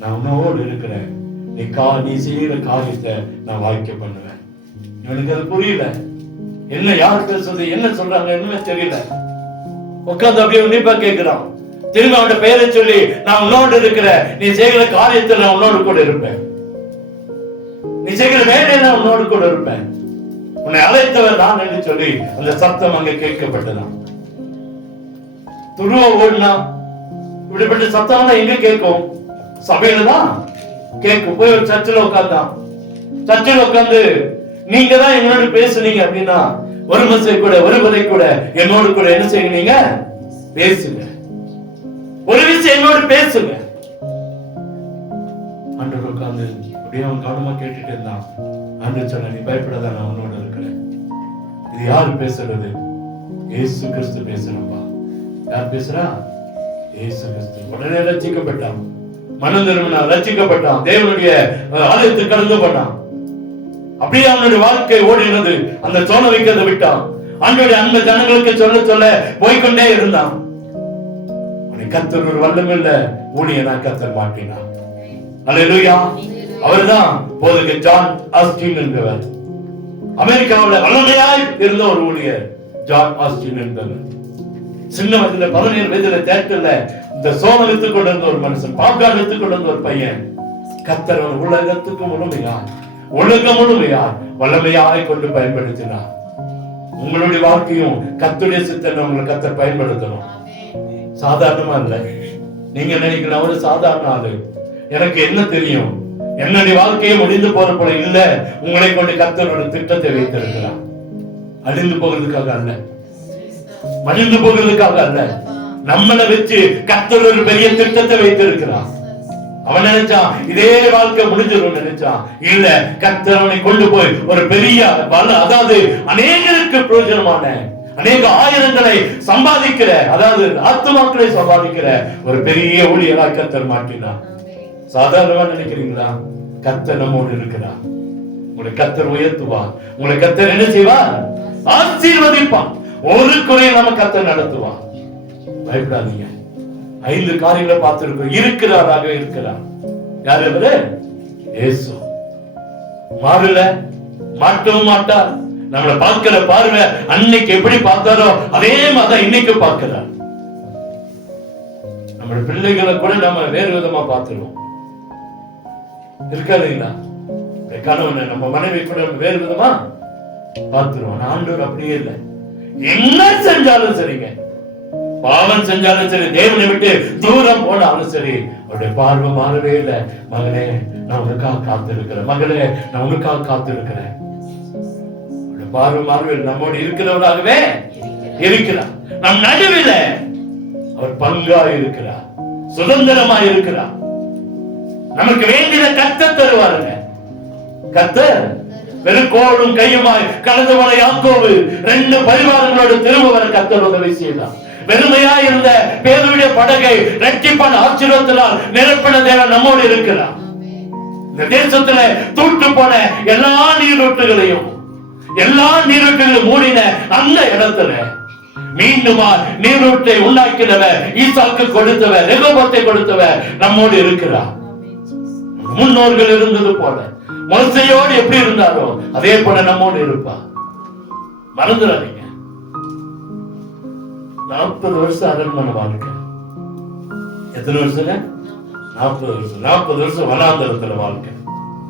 நான் உன்னோடு இருக்கிறேன், நீ செய்யற காரியத்தை நான் வாய்க்க பண்ணுவேன். இவனுக்கு அது புரியல, என்ன யார் பேசுறது, என்ன சொல்றாங்க, என்ன தெரியல. உட்கார்ந்து அப்படியே உன்னிப்பா கேட்கிறான். திரும்ப அவன் பெயரை சொல்லி, நான் உன்னோடு இருக்கிற, நீ செய்கிற காரியத்தில் நான் உன்னோடு கூட இருப்பேன், நீ செய்கிற வேலையில நான் உன்னோடு கூட இருப்பேன், உன்னை அழைத்தவர் நான் என்று சொல்லி அந்த சத்தம் அங்க கேட்கப்பட்டதான். துருவ ஓடினா இப்படிப்பட்ட சத்தம் எங்க கேட்கும்? சபையில தான் கேட்கும். போய் ஒரு சர்ச்சில் உட்கார்ந்தான். சர்ச்சில் உட்கார்ந்து, நீங்க தான் என்னோட பேசுனீங்க அப்படின்னா ஒரு மசை கூட ஒரு முறை கூட என்னோடு கூட என்ன செய்யுங்க? பேசுங்க, ஒரு விஷயம் என்னோடு பேசுங்க. ஆண்டவர் உட்கார்ந்து அப்படியே அவன் கவனமா கேட்டுட்டு இருந்தான். ஆண்டவர் சொன்ன, நீ பயப்படாத, நான் உன்னோட இருக்கிறேன். இது யாரு பேசுறது? இயேசு கிறிஸ்து பேசுறப்பா. யார் பேசுறா? இயேசு கிறிஸ்து. உடனே ரட்சிக்கப்பட்டான், மனம் திரும்பினான், ரட்சிக்கப்பட்டான், தேவனுடைய ஆலயத்தை கடந்து பண்ணான். அப்படியே அவனுடைய வாழ்க்கை ஓடினது. அந்த சோன வைக்கிறத விட்டான். ஆண்டவருடைய அந்த ஜனங்களுக்கு சொல்ல சொல்ல போய்கொண்டே இருந்தான். கர்த்தர் ஒரு வல்லமையுள்ள ஊழியனா கர்த்தர் மாட்டினார். அல்லேலூயா. அவர்தான் போதகர் ஜான் ஆஸ்டின் என்பவர். அமெரிக்காவில் வல்லமையாய் இருந்த ஒரு ஊழியர் ஜான் ஆஸ்டின் என்பவர். சின்ன வயதுல 17 வயதுல தேட்டர்ல இந்த சோனம் எடுத்துக் கொண்டு வந்த ஒரு மனுஷன், பாப்கார்ன் எடுத்துக் கொண்டு வந்த ஒரு பையன். கர்த்தர் உலகத்துக்கு முழுமையாய், உலகம் முழுமையாய் வல்லமையாய் கொண்டு பயன்படுத்தினார். உங்களுடைய வாழ்க்கையும் கர்த்தருடைய சித்தத்தை உங்களை கர்த்தர் பயன்படுத்தணும். சாதாரணமா இல்ல. நீங்க நினைக்கலாம் அவரு சாதாரண ஆளு, எனக்கு என்ன தெரியும், என்னுடைய வாழ்க்கையை முடிந்து போற போல இல்ல. உங்களை கொண்டு கர்த்தர் ஒரு திட்டத்தை வைத்திருக்கிறார். அழிந்து போகிறதுக்காக அல்ல, மடிந்து போகிறதுக்காக அல்ல. நம்மளை வச்சு கர்த்தர் ஒரு பெரிய திட்டத்தை வைத்திருக்கிறார். அவன் நினைச்சான் இதே வாழ்க்கை முடிஞ்சிடும் நினைச்சான். இல்ல, கர்த்தர் அவனை கொண்டு போய் ஒரு பெரிய அதாவது அநேகருக்கு பிரயோஜனமான, அநேக ஆயிரங்களை சம்பாதிக்கிற, அதாவது ஆத்துமாக்களை சம்பாதிக்கிற ஒரு பெரிய ஊழியரா கர்த்தர் மாட்டினார். சாதாரணமா நினைக்கிறீங்களா? கர்த்தர் நம்மோடு இருக்கிறார். உங்களை கர்த்தர் உயர்த்துவார். உங்களை கர்த்தர் என்ன செய்வார்? ஆசீர்வதிப்பார். ஒரு குறை நம்ம கர்த்தர் நடத்துவார். பயப்படாதீங்க. 5 காரியங்களை பார்த்திருக்கோம். இருக்கிறாராக இருக்கிறார். யார் அவரு? இயேசு. மாறல, மாற்றவும் மாட்டார். நம்மளை பார்க்கிற பார்வை அன்னைக்கு எப்படி பார்த்தாரோ அதே மாதிரி இன்னைக்கு பார்க்கிறார். நம்ம பிள்ளைகளை கூட நம்ம வேறு விதமா பார்த்துருவோம். இருக்காதுங்களா? கணவனை நம்ம மனைவி கூட வேறு விதமா பார்த்துருவோம். ஆண்டவர் அப்படியே இல்லை. என்ன செஞ்சாலும் சரிங்க, பாவம் செஞ்சாலும் சரி, தேவனை விட்டு தூரம் போனாலும் சரி, அவருடைய பார்வை மாறவே இல்லை. மகனே, நான் உனக்காக காத்திருக்கிறேன், மகளே, நான் உனக்காக காத்திருக்கிறேன். பார்வை மாறவே நம்மோடு இருக்கிறவராகவே இருக்கிறார். நம் நடுவில் அவர் பங்கா இருக்கிறார், சுதந்திரமா இருக்கிறார். நமக்கு வேண்டிய கர்த்தர் தருவாருங்க. கர்த்தர் வெறும் கோலும் கையுமாய் கடந்து போன யாக்கோபு 2 பரிவாரங்களோடு திரும்ப வர கர்த்தர் உதவி செய்தார். வெறுமையா இருந்த பேதுருடைய படகை இரட்டிப்பான ஆசீர்வாதத்தால் நிரப்பின தேவன் நம்மோடு இருக்கிறார். இந்த தேசத்துல தூட்டு போன எல்லா நீரூற்றுகளையும், எல்லா நீரூற்றுகளையும் மூடின அந்த இடத்துல மீண்டுமா நீரூற்றை உண்டாக்கினவர், ஈசாக்கு கொடுத்தவர், ரெகோபத்தை கொடுத்தவர் நம்மோடு இருக்கிறார். முன்னோர்கள் இருந்தது போல, மோசேயோடு எப்படி இருந்தாரோ அதே போல நம்மோடு இருப்பார். மறந்துடாதீங்க. 40 வருஷம் அரண்மனை வாழ்க்கை. எத்தனை வருஷங்க? 40 வருஷம். 40 வருஷம் வனாந்தரத்துல வாழ்க்கை.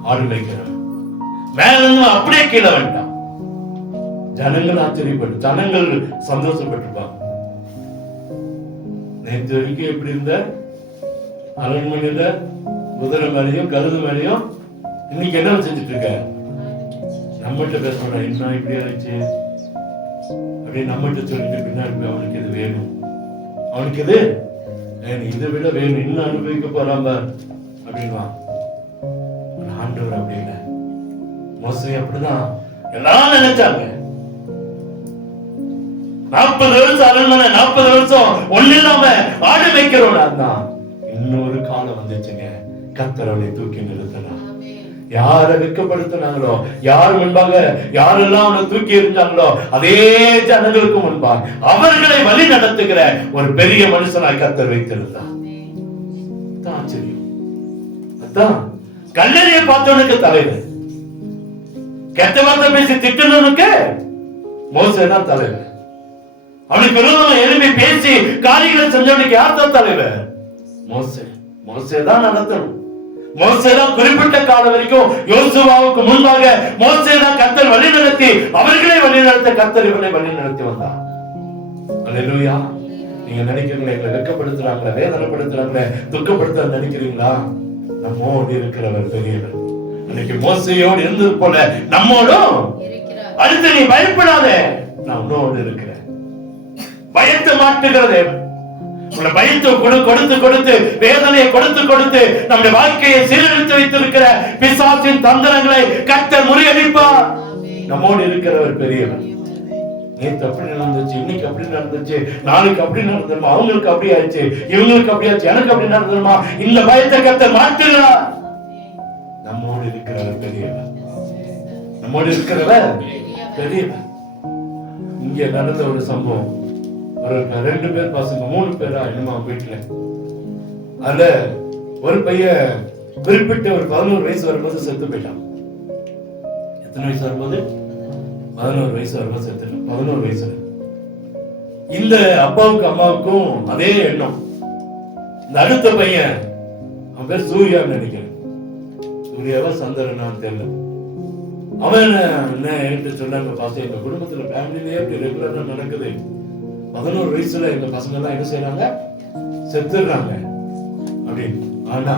ஆடு மேய்க்கிறவன் மேல அப்படியே கீழே வேண்டாம். ஜனங்கள் ஆச்சரியப்பட்டு, ஜனங்கள் சந்தோஷப்பட்டிருப்பாங்க. நேற்று வரைக்கும் எப்படி இருந்த அரண்மனையில குதிரை மேலையும் கருது மேலையும், இன்னைக்கு என்ன செஞ்சுட்டு இருக்க? நம்மகிட்ட பேச இன்னும் இப்படி ஆயிடுச்சு அப்படின்னு நம்மகிட்ட சொல்லிட்டு பின்னாடி அவனுக்கு இது வேணும், அவனுக்கு இது இதை விட வேணும், இன்னும் அனுபவிக்க போறாம அப்படின்வான். ஆண்டவர் அப்படி இல்லை. மோசே அப்படிதான் எல்லாம் நினைச்சாங்க. 40 வருஷம் அரண்மனை, 40 வருஷம் ஒண்ணு இல்லாம ஆடு வைக்கிறோம். இன்னொரு காலம் வந்துச்சுங்க, கர்த்தரை தூக்கி நிறுத்தினார். யார வெட்கப்படுத்தினாங்களோ, யார் முன்பாக யாரெல்லாம் அவனை தூக்கி எறிஞ்சாங்களோ அதே ஜனங்களுக்கு முன்பாக அவர்களை வழி நடத்துகிற ஒரு பெரிய மனுஷனாய் கர்த்தர் வைத்திருந்தார். ஆச்சரியம். அதான் கல்லறையை பார்த்தவனுக்கு தலைவர், கெட்ட வார்த்தை பேசி திட்டணுக்கு மோசே தான் தலைவர். அவனுக்கு விரோதமா எழுப்பி பேசி காரியங்களை செஞ்சவனுக்கு யார் தான் தலைவர்? மோசே. மோசே தான் நடத்தணும். மோசே தான் குறிப்பிட்ட காலம் வரைக்கும் யோசுவாவுக்கு முன்பாக மோசே தான் கர்த்தர் வழி நடத்தி அவர்களை வழி நடத்த கர்த்தர் இவனை வழி நடத்தி வந்தார். அல்லேலூயா. நீங்க நினைக்கிறீங்களா எங்களை வெட்கப்படுத்துறாங்களா, வேதனைப்படுத்துறாங்களே, துக்கப்படுத்த நினைக்கிறீங்களா? நம்மோடு இருக்கிறவர் பெரியவர். அன்னைக்கு மோசையோடு இருந்தது போல நம்மோடும் அடுத்து நீ பயப்படாத, நான் உன்னோடு இருக்கிறேன். பயத்தை மாற்றுகிறது உங்களை பயத்தை கொடுத்து கொடுத்து வேதனையை கொடுத்து நம்முடைய வாழ்க்கையை சீரழித்து வைத்திருக்கிற பிசாசின் தந்திரங்களை கர்த்தர் முறியடிப்பார். நம்மோடு இருக்கிறவர் பெரியவர். நேற்று அப்படி நடந்துச்சு, இன்னைக்கு அப்படி நடந்துச்சு, நாளைக்கு அப்படி நடந்துருமா, அவங்களுக்கு அப்படி ஆயிடுச்சு, இவங்களுக்கு அப்படி ஆச்சு, எனக்கு அப்படி நடந்துருமா, இந்த பயத்தை கர்த்தர் மாற்றுகிறார். நம்மோடு இருக்கிறவர் பெரியவர். நம்மோடு இருக்கிறவர் பெரியவர். இங்க நடந்த ஒரு சம்பவம், ஒரு 2 பேர் பசங்க 3 பேரா என்னமா வீட்டுல, அதுல ஒரு பையன் குறிப்பிட்ட ஒரு 11 வயசு வரும்போது செத்து போயிட்டான். எத்தனை வயசு வரும்போது? 11 வயசு வரும்போது செத்துட்டான். 11 வயசுல இந்த அப்பாவுக்கும் அம்மாவுக்கும் அதே எண்ணம். இந்த அடுத்த பையன், அவன் பேர் சூர்யான்னு நினைக்கிறேன், சூர்யாவா சந்திரனான்னு தெரியல, அவன் என்ன என்கிட்ட சொன்னாங்க, பாசம் எங்க குடும்பத்துல ஃபேமிலிலேயே அப்படி ரெகுலரா நடக்குது. 11 வயசுல எங்க பசங்க எல்லாம் என்ன செய்யறாங்க, செத்துடுறாங்க அப்படின்னு. ஆனா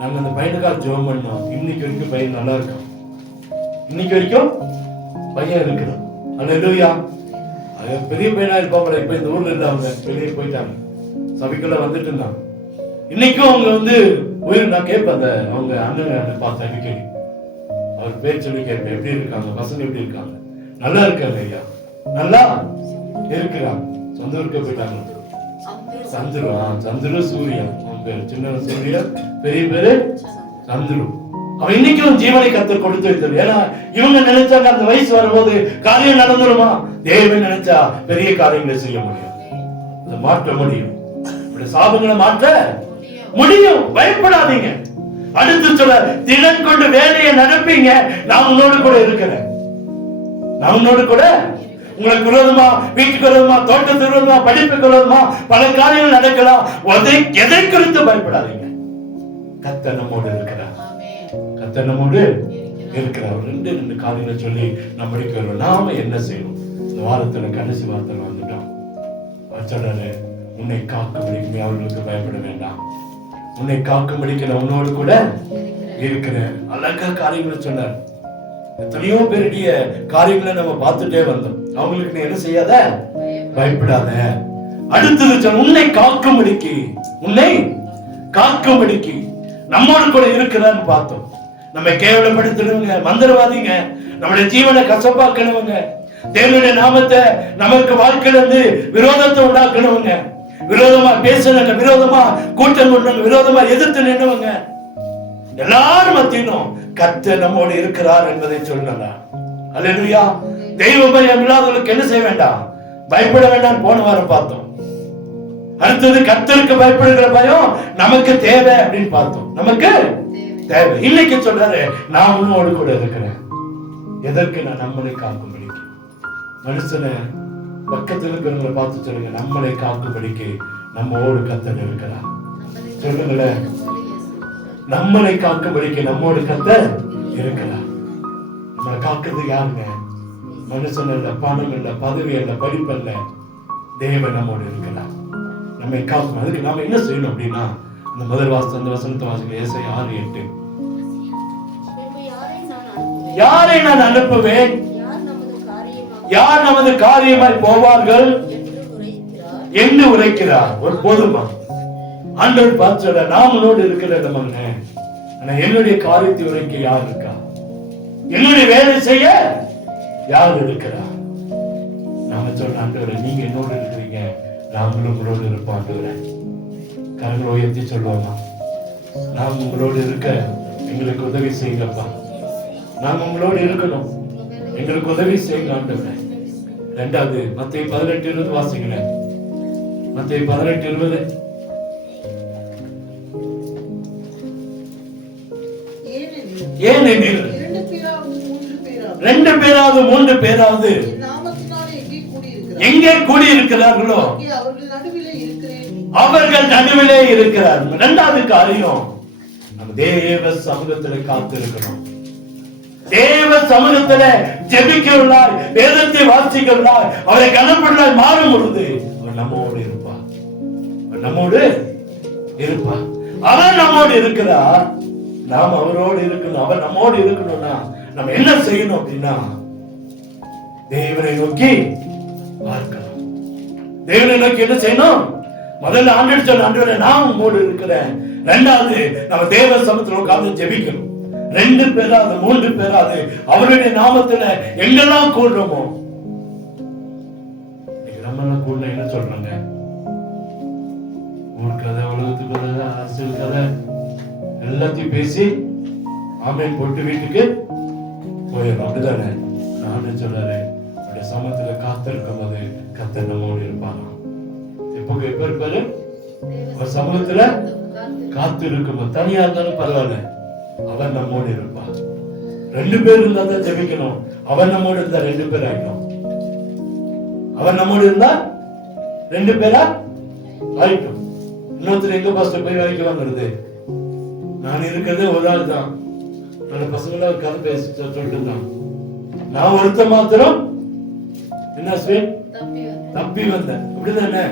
நாங்க அந்த பையனுக்காக ஜெபம் பண்ணோம். இன்னைக்கு வரைக்கும் பையன் நல்லா இருக்கான். இன்னைக்கு வரைக்கும் பையன் இருக்கிறான். அல்லேலூயா. பெரிய பையனா இருப்பாங்க. இப்ப இந்த ஊர்ல இருந்து அவங்க வெளியே போயிட்டாங்க, சபைக்குள்ள வந்துட்டு இருந்தாங்க. இன்னைக்கும் அவங்க உயிர் நான் கேட்பேன், அந்த அவங்க அண்ணன் பார்த்து அடிக்கடி அவர் பேர் சொல்லி கேட்பேன், எப்படி இருக்காங்க பசங்க, எப்படி இருக்காங்க? நல்லா இருக்காங்க ஐயா, நல்லா இருக்கிறாங்க. சொந்த ஊருக்கு போயிட்டாங்க. சந்துரு, சந்துரு சூரியன் அவன் பேரு. சின்ன சூரியன், பெரிய பேரு சந்துரு. அவன் இன்னைக்கும் ஜீவனை கர்த்தர் கொடுத்து வைத்தார். ஏன்னா இவங்க நினைச்சாங்க அந்த வயசு வரும்போது காரியம் நடந்துருமா, தேவன் நினைச்சா பெரிய காரியங்களை செய்ய முடியும், அதை மாற்ற முடியும், சாபங்களை மாற்ற முடியும். பயப்படாதீங்க. அடுத்து சொல்ல, திடன் கொண்டு வேலையை நடப்பீங்க, நான் உன்னோடு கூட இருக்கிறேன். நான் உன்னோடு கூட, உங்களுக்கு விரோதமா, வீட்டுக்கு விரோதமா, தோட்டத்துக்கு விரோதமா, படிப்புக்கு விரோதமா பல காரியங்கள் நடக்கலாம். எதை குறித்து பயப்படாதீங்க. கர்த்தர் நம்மோடு இருக்கிறார். கர்த்தர் நம்மோடு இருக்கிறார். 2 காரியங்களை சொல்லி நம்ம படிக்க வருவோம். நாம என்ன செய்யணும்? இந்த வாரத்துல கடைசி வாரத்துல வந்துட்டோம். அவர் சொல்றாரு, உன்னை காக்கும்படிக்கு அவர்களுக்கு பயப்பட வேண்டாம், உன்னை காக்கும்படிக்கு நான் உன்னோடு கூட இருக்கிறேன். அழகா காரியங்களை சொன்னார். எத்தனையோ பேருடைய காரியங்களை நம்ம பார்த்துட்டே வந்தோம். அவங்களுக்கு நீ என்ன செய்யாத, பயப்படாத. அடுத்தது சொன்ன, உன்னை காக்கும்படிக்கு, உன்னை காக்கும்படிக்கு நம்மோடு கூட இருக்கிறான்னு பார்த்தோம். நம்ம கேவலப்படுத்தணுங்க, மந்திரவாதிங்க, நம்முடைய ஜீவனை கசப்பாக்கணுங்க, தேவனுடைய நாமத்தை நமக்கு வாழ்க்கையில விரோதத்தை உண்டாக்கணுங்க, விரோதமா பேசுனங்க, விரோதமா கூட்டம் கொண்டவங்க, விரோதமா எதிர்த்து நின்றவங்க, எல்லாரும் மத்தியிலும் கர்த்தர் நம்மோடு இருக்கிறார் என்பதை சொல்லலாம். அல்லேலூயா. தெய்வ பயம் இல்லாதவர்களுக்கு என்ன செய்ய வேண்டாம், பயப்பட வேண்டாம். போன வாரம் பார்த்தோம். அடுத்தது கர்த்தருக்கு பயப்படுகிற பயம் நமக்கு தேவை அப்படின்னு பார்த்தோம். நமக்கு தேவை. இன்னைக்கு சொல்றாரு, நான் உன்னோடு கூட இருக்கிறேன். எதற்கு? நான் நம்மளை காக்கும்படிக்கு. மனுஷனை பக்கத்தில் இருக்கிறவங்களை பார்த்து சொல்லுங்க, நம்மளை காக்கும்படிக்கு நம்மோடு கர்த்தர் இருக்கிறார். சொல்லுங்களேன், நம்மளை காக்கும்படிக்கு நம்மோடு கர்த்தர் இருக்கிறார். நம்மளை காக்குறது யாருங்க? மனுஷன் இல்ல, பணம் இல்ல, பதவி இல்ல, படிப்பு இல்ல, தேவன் நம்மோடு இருக்கிறார். நம்மை காக்கும். அதுக்கு நாம என்ன செய்யணும் அப்படின்னா, அந்த முதல் வாசம், அந்த வசனத்தை வாசிக்க, ஏசாயா 6:8. யாரை நான் அனுப்புவேன், யார் நமது காரியமாய் போவார்கள் என்று உரைக்கிறார். ஒரு போதுமா ஆண்டவர் பார்த்து, நான் உன்னோடு இருக்கிற மகனே, ஆனா என்னுடைய காரியத்தை உரைக்க யார் இருக்கா? என்னுடைய வேலை செய்ய யார் இருக்கிறா? நாம சொல்ற, ஆண்டவரே நீங்க என்னோடு இருக்கிறீங்க, நாங்களும் உங்களோடு இருப்போம். ஆண்டவரே, கரங்களை உயர்த்தி சொல்லுவோமா, நாம் உங்களோடு இருக்க எங்களுக்கு உதவி செய்யுங்கப்பா. நாம் உங்களோடு இருக்கணும், எங்களுக்கு உதவி செய்யுங்க ஆண்டவரே. 2வது மத்தேயு 18:20 வாசிங்களேன். மத்தேயு 18:20. ஏனெனில் 2 பேராவது 3 பேராவது எங்கே கூடி இருக்கிறார்களோ அவர்கள் நடுவிலே இருக்கிறார்கள். இரண்டாவது காரியம், நம்ம தேவ சமூகத்திலே காத்திருக்கணும். தேவ சமூகத்திலே ஜெபிக்கிறவர்களாய், வேதத்தை வாசிக்கிறவர்களாய், அவரை கனப்படுவதாய் மாறும் பொழுது அவர் நம்மோடு இருப்பார். நம்மோடு இருப்பார். அவர் நம்மோடு இருக்கிறார், நாம் அவரோடு இருக்கணும். அவர் நம்மோடு இருக்கணும்னா நம்ம என்ன செய்யணும் அப்படின்னா, தேவனை நோக்கி பார்க்கணும். தேவனை நோக்கி என்ன செய்யணும்? முதல்ல ஆண்டவர் சொன்ன, ஆண்டவரே நான் உங்களோடு இருக்கிறேன். இரண்டாவது, நம்ம தேவ சமூகத்தில் உட்கார்ந்து ஜெபிக்கணும். 2 பேராது 3 பேராது அவருடைய நாமத்துல எங்கெல்லாம் கூடுறோமோ, நம்ம எல்லாம் கூட என்ன சொல்றாங்க? ஊர் கதை, உலகத்து கதை, அரசியல் கதை எல்லாத்தையும் பேசி ஆமேன் போட்டு வீட்டுக்கு போயிடும். அப்படிதானே? நான் சொல்றாரு, அவருடைய சமூகத்துல காத்திருக்கும் போது கர்த்தர் நம்மோடு இருப்பாங்க. எப்ப இருப்பாரு? ஒரு சமூகத்துல காத்து இருக்கும். தனியா இருந்தாலும் பரவாயில்ல, அவர் நம்மோடு இருப்பார். 2 பேர் இருந்தா தான் ஜெபிக்கணும். அவர் நம்மோடு இருந்தா 2 பேர் ஆயிட்டோம். அவர் நம்மோடு இருந்தா 2 பேரா ஆயிட்டோம். இன்னொருத்தர் எங்க பாஸ்டர் போய் வேலைக்கு வாங்குறது? நான் இருக்கிறது ஒரு ஆள் தான். அந்த பசங்கள ஒரு கதை பேசி சொல்லிட்டு இருந்தான். நான் ஒருத்த மாத்திரம் என்ன ஸ்வீட் தப்பி வந்தேன். அப்படிதானே?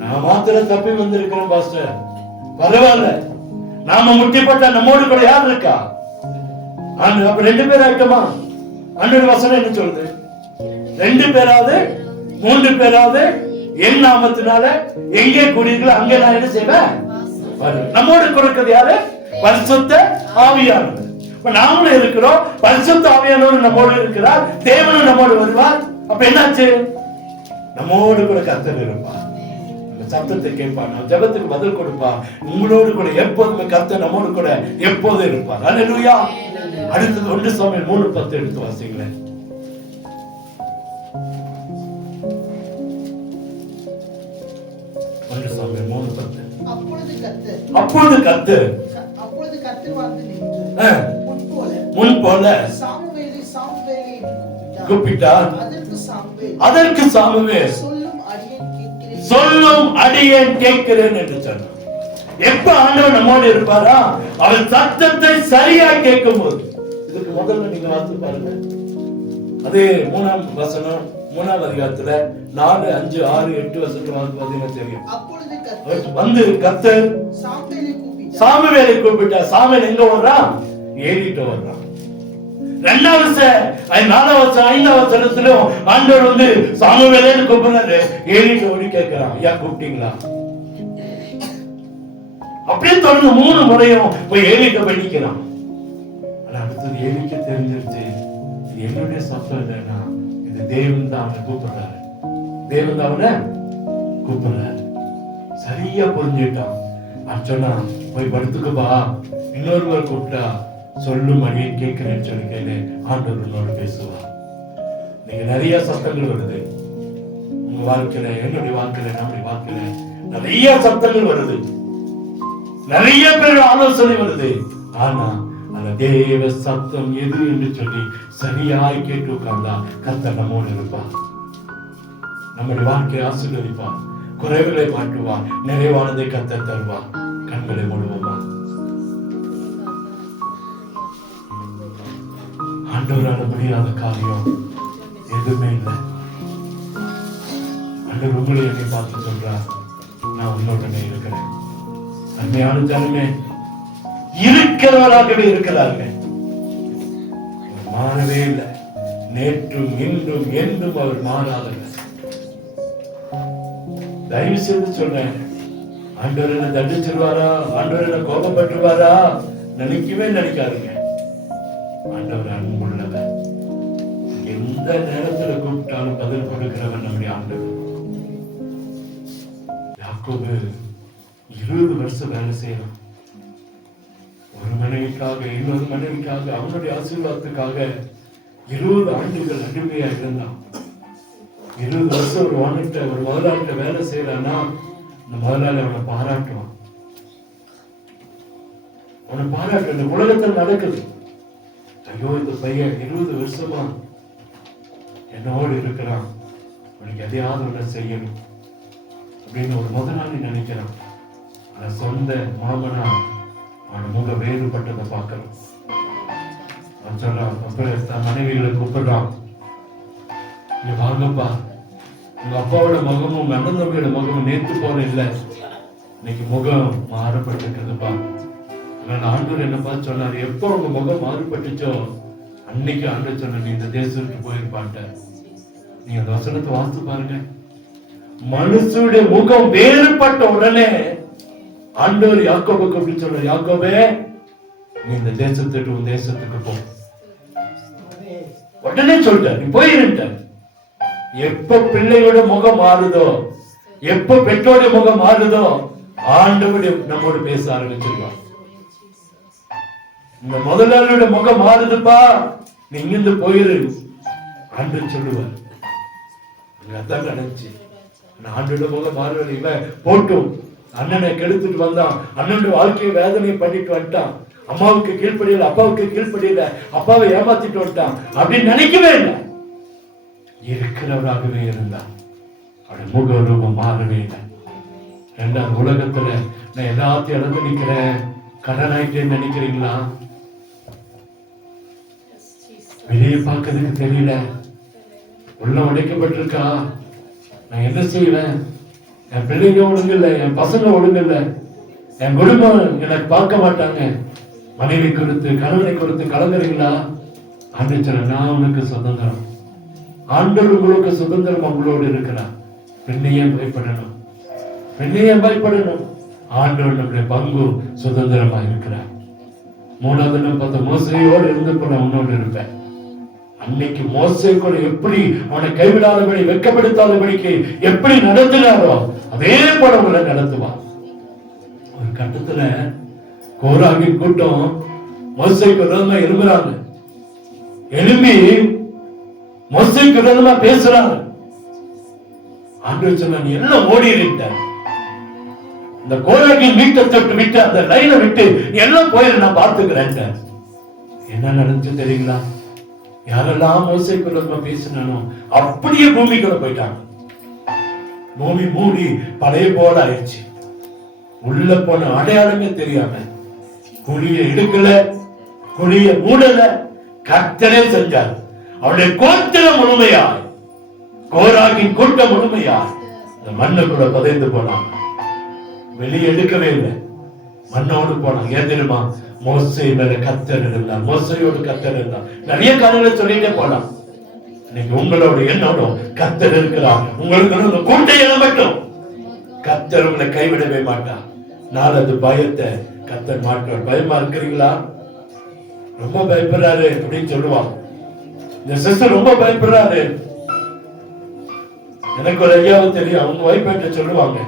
நான் மாத்திரம் தப்பி வந்திருக்கிறேன் பாஸ்டர். பரவாயில்ல, நாம முட்டிப்பட்ட நம்மோடு கூட யார் இருக்கா? அப்ப 2 பேர் ஆயிட்டோமா? ஆண்டவர் வசனம் என்ன சொல்லுது? 2 பேராவது 3 பேராவது என் நாமத்தினால எங்கே கூடியிருக்கோ அங்கே நான் என்ன செய்வேன்? நம்மோடு கொடுக்கிறது யாரு? பரிசுத்த ஆவியானவர். இப்ப நாமளும் இருக்கிறோம், பரிசுத்த ஆவியானவர் நம்மோடு இருக்கிறார், தேவனும் நம்மோடு வருவார். அப்ப என்னாச்சு? நம்மோடு கூட கர்த்தர் இருப்பார். சத்தத்தை கேட்பார், ஜெபத்துக்கு பதில் கொடுப்பார். உங்களோடு கூட எப்போதுமே கர்த்தர் நம்மோடு கூட எப்போதும் இருப்பார். அல்லேலூயா. அடுத்தது 1 சாமுவேல் 3:10 எடுத்து வாசிங்களேன். 1 சாமுவேல் 3:10. அப்பொழுது கர்த்தர் வந்து நின்று முன் போல கூப்பிட்டார். அதற்கு சாமுவேல் சொல்லும் அடியேன் கேட்கிறேன் என்று சொன்னார். எப்ப ஆண்டவர் நம்மோடு இருப்பாரா? அவர் சத்தத்தை சரியா கேட்கும் போது. இதுக்கு முதல்ல நீங்க வாசித்து பாருங்க. அது 3ஆம் வசனம் 3ஆம் அதிகாரத்துல 4, 5, 6, 8 வசனத்துல பாத்தீங்கன்னா தெரியும். வந்து கர்த்தர் சாமுவேலை கூப்பிட்டார். சாமுவேல் எங்க வர்றான்? ஏறிட்டு வர்றான். 2வது 4வது 5வது வசனத்திலும் ஆண்டவர் வந்து சாமுவேலைன்னு கூப்பிடுறாரு. ஏறிட்டு ஓடி கேட்கிறான், ஐயா கூப்பிட்டீங்களா? அப்படியே தொடர்ந்து 3 முறையும் போய் ஏறிட்ட படிக்கிறான். ஆனா அடுத்தது ஏறிக்க தெரிஞ்சிருச்சு, இது என்னுடைய சத்தம் இல்லைன்னா இது தேவன் தான் அவனை கூப்பிடுறாரு. தேவன் தான் அவனை கூப்பிடுறாரு. சரியா புரிஞ்சுட்டான். சொன்னா போய் படுத்துக்கப்பா, இன்னொருவர் கூப்பிட்டா சொல்லும் அடியே கேட்கிறேன்னு சொல்லி கேளு, ஆண்டவர்களோடு பேசுவார். நீங்க நிறைய சத்தங்கள் வருது உங்க வாழ்க்கையில, என்னுடைய வாழ்க்கையில, நம்முடைய வாழ்க்கையில நிறைய சத்தங்கள் வருது, நிறைய பேர் ஆலோசனை வருது. ஆனா அந்த தேவ சத்தம் எது என்று சொல்லி சரியாய் கேட்டு உட்கார்ந்தா கர்த்தர் நம்மோடு இருப்பார். நம்முடைய வாழ்க்கையை ஆசீர்வதிப்பார், குறைவுகளை மாற்றுவார், நிறைவானதை கர்த்தர் தருவார். கண்களை மூடுவோமா? ஆண்டவரால முடியாத காரியம் எதுவுமே இல்லை. ஆண்டவர் உங்களை என்னை பார்த்து சொல்றார், நான் உன்னோடனே இருக்கிறேன். அன்மையான ஜனமே, இருக்கிறவராகவே இருக்கிறார்கள், மாறவே இல்லை. நேற்றும் இன்றும் என்றும் அவர் மாறாதவர். தயவு செய்து சொல்றேன், ஆண்டவர் என்ன தண்டிச்சிருவாரா, ஆண்டவர் என்ன கோபப்பட்டுருவாரா நினைக்கவே நினைக்காதீங்க. ஆண்டவர் அன்புள்ளவர். எந்த நேரத்துல கூப்பிட்டாலும் பதில் கொடுக்கிறவர் நம்முடைய ஆண்டவர். யாக்கோபு 20 வருஷம் வேலை செய்யலாம். ஒரு மனைவிக்காக, இன்னொரு மனைவிக்காக, அவனுடைய ஆசீர்வாதத்துக்காக 20 ஆண்டுகள் அடிமையா இருந்தான். 20 வருஷம் ஒரு முதலாளிட்ட வேலை செய்யறான்னா இந்த முதலாளி அவனை பாராட்டுவான். அவனை பாராட்டு. இந்த உலகத்தில் நடக்குது. ஐயோ, இந்த பையன் 20 வருஷமா என்னோடு இருக்கிறான், உனக்கு எதையாவது ஒன்று செய்யணும் அப்படின்னு ஒரு முதலாளி நினைக்கிறான். ஆனா சொந்த மாமனா அவன் முக வேறுபட்டதை பார்க்கணும். அவன் சொல்றான், தன் மனைவிகளை கூப்பிடுறான், இங்க வாங்கப்பா, உங்க அப்பாவோட முகமும் உங்க அண்ணன் தம்பியோட முகமும் நேத்து போல இல்ல, இன்னைக்கு முகம் மாறுபட்டிருக்குதுப்பா. ஆண்டவர் என்ன பார்த்து சொன்னாரு, எப்போ உங்க முகம் மாறுபட்டுச்சோ அன்னைக்கு ஆண்டவர் சொன்ன, நீ இந்த தேசத்துக்கு போயிருப்பான்ட்ட. நீங்க அந்த வசனத்தை வாசித்து பாருங்க. மனுஷனுடைய முகம் வேறுபட்ட உடனே ஆண்டவர் யாக்கோபுக்கு அப்படி சொல்றாரு, யாக்கோபே நீ இந்த தேசத்துக்கு உன் தேசத்துக்கு போ. உடனே சொல்லிட்டார், நீ போயிருந்த. எப்ப பிள்ளையோட முகம் மாறுதோ, எப்ப பெற்றோட முகம் மாறுதோ, ஆண்டவருடைய நம்மோடு பேச ஆரம்பிச்சிருவான். இந்த முதலாளியோட முகம் மாறுதுப்பா, நீ இங்கிருந்து போயிரு ஆண்டு சொல்லுவார். அதான் நினைச்சு ஆண்டோட முகம் மாறுவது. இவன் போட்டும் அண்ணனை கெடுத்துட்டு வந்தான், அண்ணனோட வாழ்க்கையை வேதனையை பண்ணிட்டு வந்துட்டான், அம்மாவுக்கு கீழ்ப்படியல, அப்பாவுக்கு கீழ்ப்படியல, அப்பாவை ஏமாத்திட்டு வந்துட்டான் அப்படின்னு நினைக்கவே இல்லை. இருக்கிறவராகவே இருந்தான். அவருடைய முக ரூபம் மாறவே இல்லை. ரெண்டாவது, உலகத்துல நான் எல்லாத்தையும் இழந்து நிக்கிறேன், கடன் ஆயிட்டேன்னு நினைக்கிறீங்களா? வெளியே பார்க்கறதுக்கு தெரியல, உள்ள உடைக்கப்பட்டிருக்கா. நான் என்ன செய்வேன்? என் பிள்ளைங்க ஒழுங்கு இல்லை, என் பசங்க ஒழுங்கு இல்லை, என் குடும்பம் எனக்கு பார்க்க மாட்டாங்க. மனைவி குறித்து கணவனை குறித்து கலந்துறீங்களா? ஆண்டு சொல்ல, நான் உனக்கு சுதந்திரம், ஆண்டவர் உங்களுக்கு சுதந்திரம் உங்களோடு இருக்கிறார். பெண்ணையே பயப்படணும், பெண்ணையே பயப்படணும். ஆண்டவர் நம்முடைய பங்கு சுதந்திரமா இருக்கிறார். மூணாவது நம்ம பார்த்த, மோசையோடு இருந்து நான் உன்னோடு இருப்பேன். அன்னைக்கு மோசே கூட எப்படி அவனை கைவிடாதபடி வெட்கப்படுத்தாதபடிக்கு எப்படி நடத்தினாரோ அதே போல உங்களை நடத்துவான். ஒரு கட்டத்துல கோராகின் கூட்டம் மோசேக்கு விரோதமா எழும்புறாங்க, எழும்பி மோசேக்கு விரோதமா பேசுறாங்க. ஆண்டவர் சொன்னா, நீ எல்லாம் ஓடி இருக்க, இந்த கோராகின் வீட்டை தொட்டு விட்டு அந்த லைனை விட்டு நீ எல்லாம் போயிரு, நான் பார்த்துக்கிறேன். என்ன நடந்துச்சு தெரியுங்களா? யாரெல்லாம் மோசேக்கு விரோதமா பேசினானோ அப்படியே பூமிக்குள்ள போயிட்டாங்க. பூமி மூடி பழைய போல ஆயிடுச்சு. உள்ள போன அடையாளமே தெரியாம, குழிய எடுக்கல, குழிய மூடல, கர்த்தரே செஞ்சார். அவருடைய கோத்திரம் முழுமையாய், கோராகின் கூட்டம் முழுமையாய் இந்த மண்ணுக்குள்ள புதைந்து போனாங்க. வெளியே எடுக்கவே இல்லை, மண்ணோடு போனாங்க. ஏன் தெரியுமா? மோசே மேல கர்த்தர் இருந்தார், மோசையோடு கர்த்தர் இருந்தார். நிறைய காரியங்களை சொல்லிட்டே போலாம். இன்னைக்கு உங்களோட என்னோட கர்த்தர் இருக்கிறார். உங்களுக்கு கூட்டை எழும்பட்டும். கர்த்தர் உங்களை கைவிடவே மாட்டார். நாலது பயத்தை கர்த்தர் மாட்டார். பயமா இருக்கிறீங்களா? ரொம்ப பயப்படுறாரு அப்படின்னு சொல்லுவாங்க. இந்த சிஸ்டர் ரொம்ப பயப்படுறாரு. எனக்கு ஒரு ஐயாவை தெரியும், அவங்க வைஃப் சொல்லுவாங்க,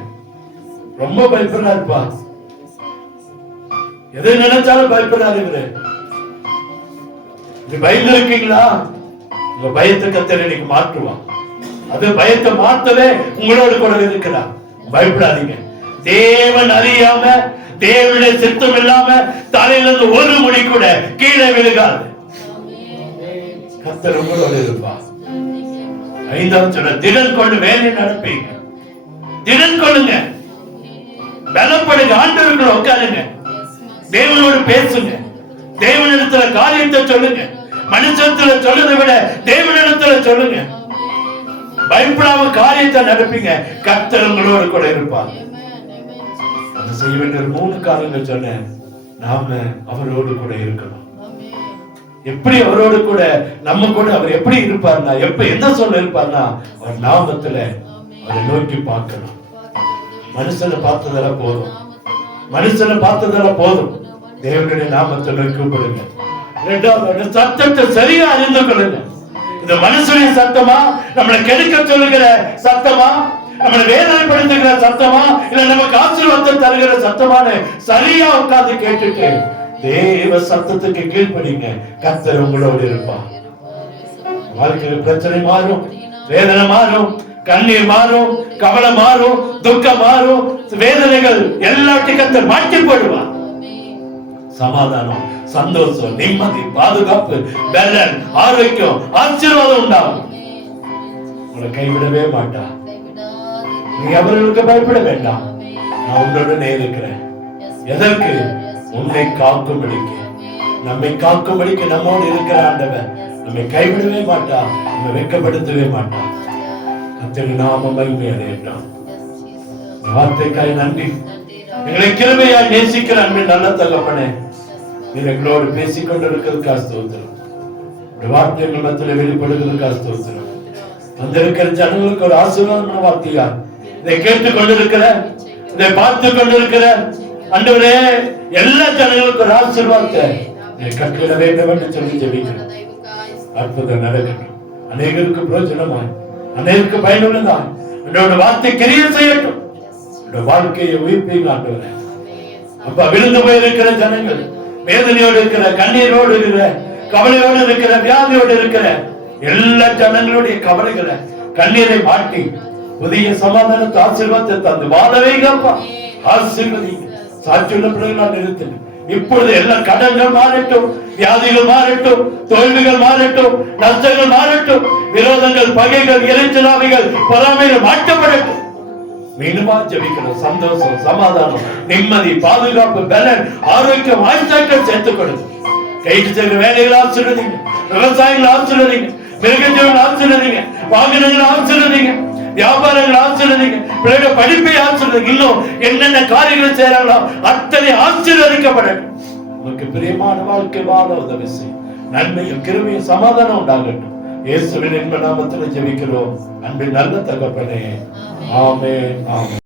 ரொம்ப பயப்படுறாருப்பா, எதை நினைச்சாலும் பயப்படுறாரு இவரு. பயந்து இருக்கீங்களா? உங்க பயத்தை கர்த்தர் இன்னைக்கு மாற்றுவான். அது பயத்தை மாத்தவே உங்களோடு கூட இருக்கிறார். பயப்படாதீங்க. தேவன் அறியாம, தேவனுடைய சித்தம் இல்லாம தலையிலிருந்து ஒரு முடி கூட கீழே விழுகாது. கர்த்தர் உங்களோடு இருப்பார். ஐந்தாவது சொன்ன, திடன் கொண்டு வேலை நடப்பீங்க. திடன் கொள்ளுங்க, பலப்படுங்க, ஆண்டவருக்குள்ள உட்காருங்க, தேவனோடு பேசுங்க, தேவனிடத்துல காரியத்தை சொல்லுங்க. மனுஷத்துல சொல்றதை விட தேவனிடத்துல சொல்லுங்க. பயப்படாம காரியத்தை நடப்பீங்க. கர்த்தர் உங்களோடு கூட இருப்பார். அது செய்ய வேண்டிய 3 காரியங்கள் சொன்னேன். நாம அவரோடு கூட இருக்கணும். எப்படி அவரோடு கூட நம்ம கூட அவர் எப்படி இருப்பார்னா, எப்ப என்ன சொல்ல இருப்பார்னா, அவர் நாமத்துல அவரை நோக்கி பார்க்கணும். மனுஷனை பார்த்ததெல்லாம் போதும், மனுஷனை பார்த்ததெல்லாம் போதும். தேவனுடைய நாமத்தை நோக்கி கூப்பிடுங்க. இரண்டாவது, சத்தத்தை சரியா அறிந்து கொள்ளுங்க. இந்த மனுஷனுடைய சத்தமா, நம்மளை கெடுக்க சொல்லுகிற சத்தமா, நம்மளை வேதனைப்படுத்துகிற சத்தமா, இல்ல நமக்கு ஆசீர்வாதத்தை தருகிற சத்தமான சரியா உட்கார்ந்து கேட்டுட்டு தேவ சத்தத்துக்கு கீழ்ப்படிங்க. கர்த்தர் உங்களோடு இருப்பார். வாழ்க்கையில் பிரச்சனை மாறும், வேதனை மாறும், கண்ணீர் மாறும், கவலை மாறும், துக்கம் மாறும், வேதனைகள் எல்லாத்தையும் கர்த்தர் மாற்றி போடுவார். சமாதானம், சந்தோஷம், நிம்மதி, பாதுகாப்பு, பலன், ஆரோக்கியம், ஆசீர்வாதம் உண்டாகும். உங்களை கைவிடவே மாட்டார். நீ அவர்களுக்கு பயப்பட வேண்டாம், நான் உன்னுடனே இருக்கிறேன். எதற்கு? உன்னை காக்கும்படிக்கு, நம்மை காக்கும்படிக்கு நம்மோடு இருக்கிற ஆண்டவர் நம்மை கைவிடவே மாட்டார், நம்மை வெட்கப்படுத்தவே மாட்டார். கர்த்தருடைய நாமம் மகிமை அடையட்டும். வார்த்தைக்காய் நன்றி. எங்களை கிருபையாய் நேசிக்கிற அன்பின் நல்ல தகப்பனே, எங்களோடு பேசிக் கொண்டிருக்கிறதுக்காக ஸ்தோத்திரம். வார்த்தைகள் மத்தியில் வெளிப்படுகிறதுக்காக ஸ்தோத்திரம். வந்திருக்கிற ஜனங்களுக்கு ஒரு ஆசீர்வாதமான வார்த்தையா இதை கேட்டுக் கொண்டிருக்கிற, இதை பார்த்து கொண்டிருக்கிற ஆண்டவரே, எல்லா ஜனங்களுக்கும் ஒரு ஆசீர்வாதத்தை கட்டளை வேண்டும் என்று சொல்லி ஜெபிக்கிறோம். அற்புதம் நடக்கட்டும். அநேகருக்கு பிரயோஜனமாய், அநேகருக்கு பயனுள்ளதாய் என்னோட வார்த்தை கிரியை செய்யட்டும். வாழ்க்கையை உயிர்ப்பீங்க ஆண்டவரே. அப்ப விழுந்து போயிருக்கிற ஜனங்கள், வேதனையோடு இருக்கிற, கண்ணீரோடு இருக்கிற, கவலையோடு இருக்கிற, வியாதியோடு இருக்கிற எல்லா ஜனங்களுடைய கவலைகளை, கண்ணீரை மாட்டி புதிய சமாதானத்தை ஆசீர்வாதத்தை தந்து வாழவைங்கப்பா. ஆசீர்வதிங்க. சாட்சியுள்ள பிள்ளைகளாக நிறுத்துங்க. இப்பொழுது எல்லா கடன்கள் மாறட்டும், வியாதிகள் மாறட்டும், தோல்விகள் மாறட்டும், நஷ்டங்கள் மாறட்டும், விரோதங்கள், பகைகள், இறைச்சலாவிகள், பொறாமைகள் மாற்றப்படட்டும். மீண்டுமா ஜெபிக்கிறோம். சந்தோஷம், சமாதானம், நிம்மதி, பாதுகாப்பு, பலன், ஆரோக்கியம், ஆயுஷ்கள் சேர்த்துக் கொடுங்க. கைது செய்கிற வேலைகளை ஆசீர்வதிங்க, விவசாயிகளை ஆசீர்வதிங்க, மிருகஜீவன் ஆசீர்வதிங்க, வாகனங்களை ஆசீர்வதிங்க, வியாபாரங்களை ஆசீர்வதிங்க, பிள்ளைகள் படிப்பை ஆசீர்வதிங்க. இன்னும் என்னென்ன காரியங்களை செய்யறாங்களோ அத்தனை ஆசீர்வதிக்கப்படட்டும். உங்களுக்கு பிரியமான வாழ்க்கை வாழ உதவி செய்யும். நன்மையும் கிருபையும் சமாதானம் உண்டாகட்டும். இயேசுவின் இன்ப நாமத்தில் ஜெபிக்கிறோம். அன்பின் நல்ல தகப்பனே, ஆமென், ஆமென்.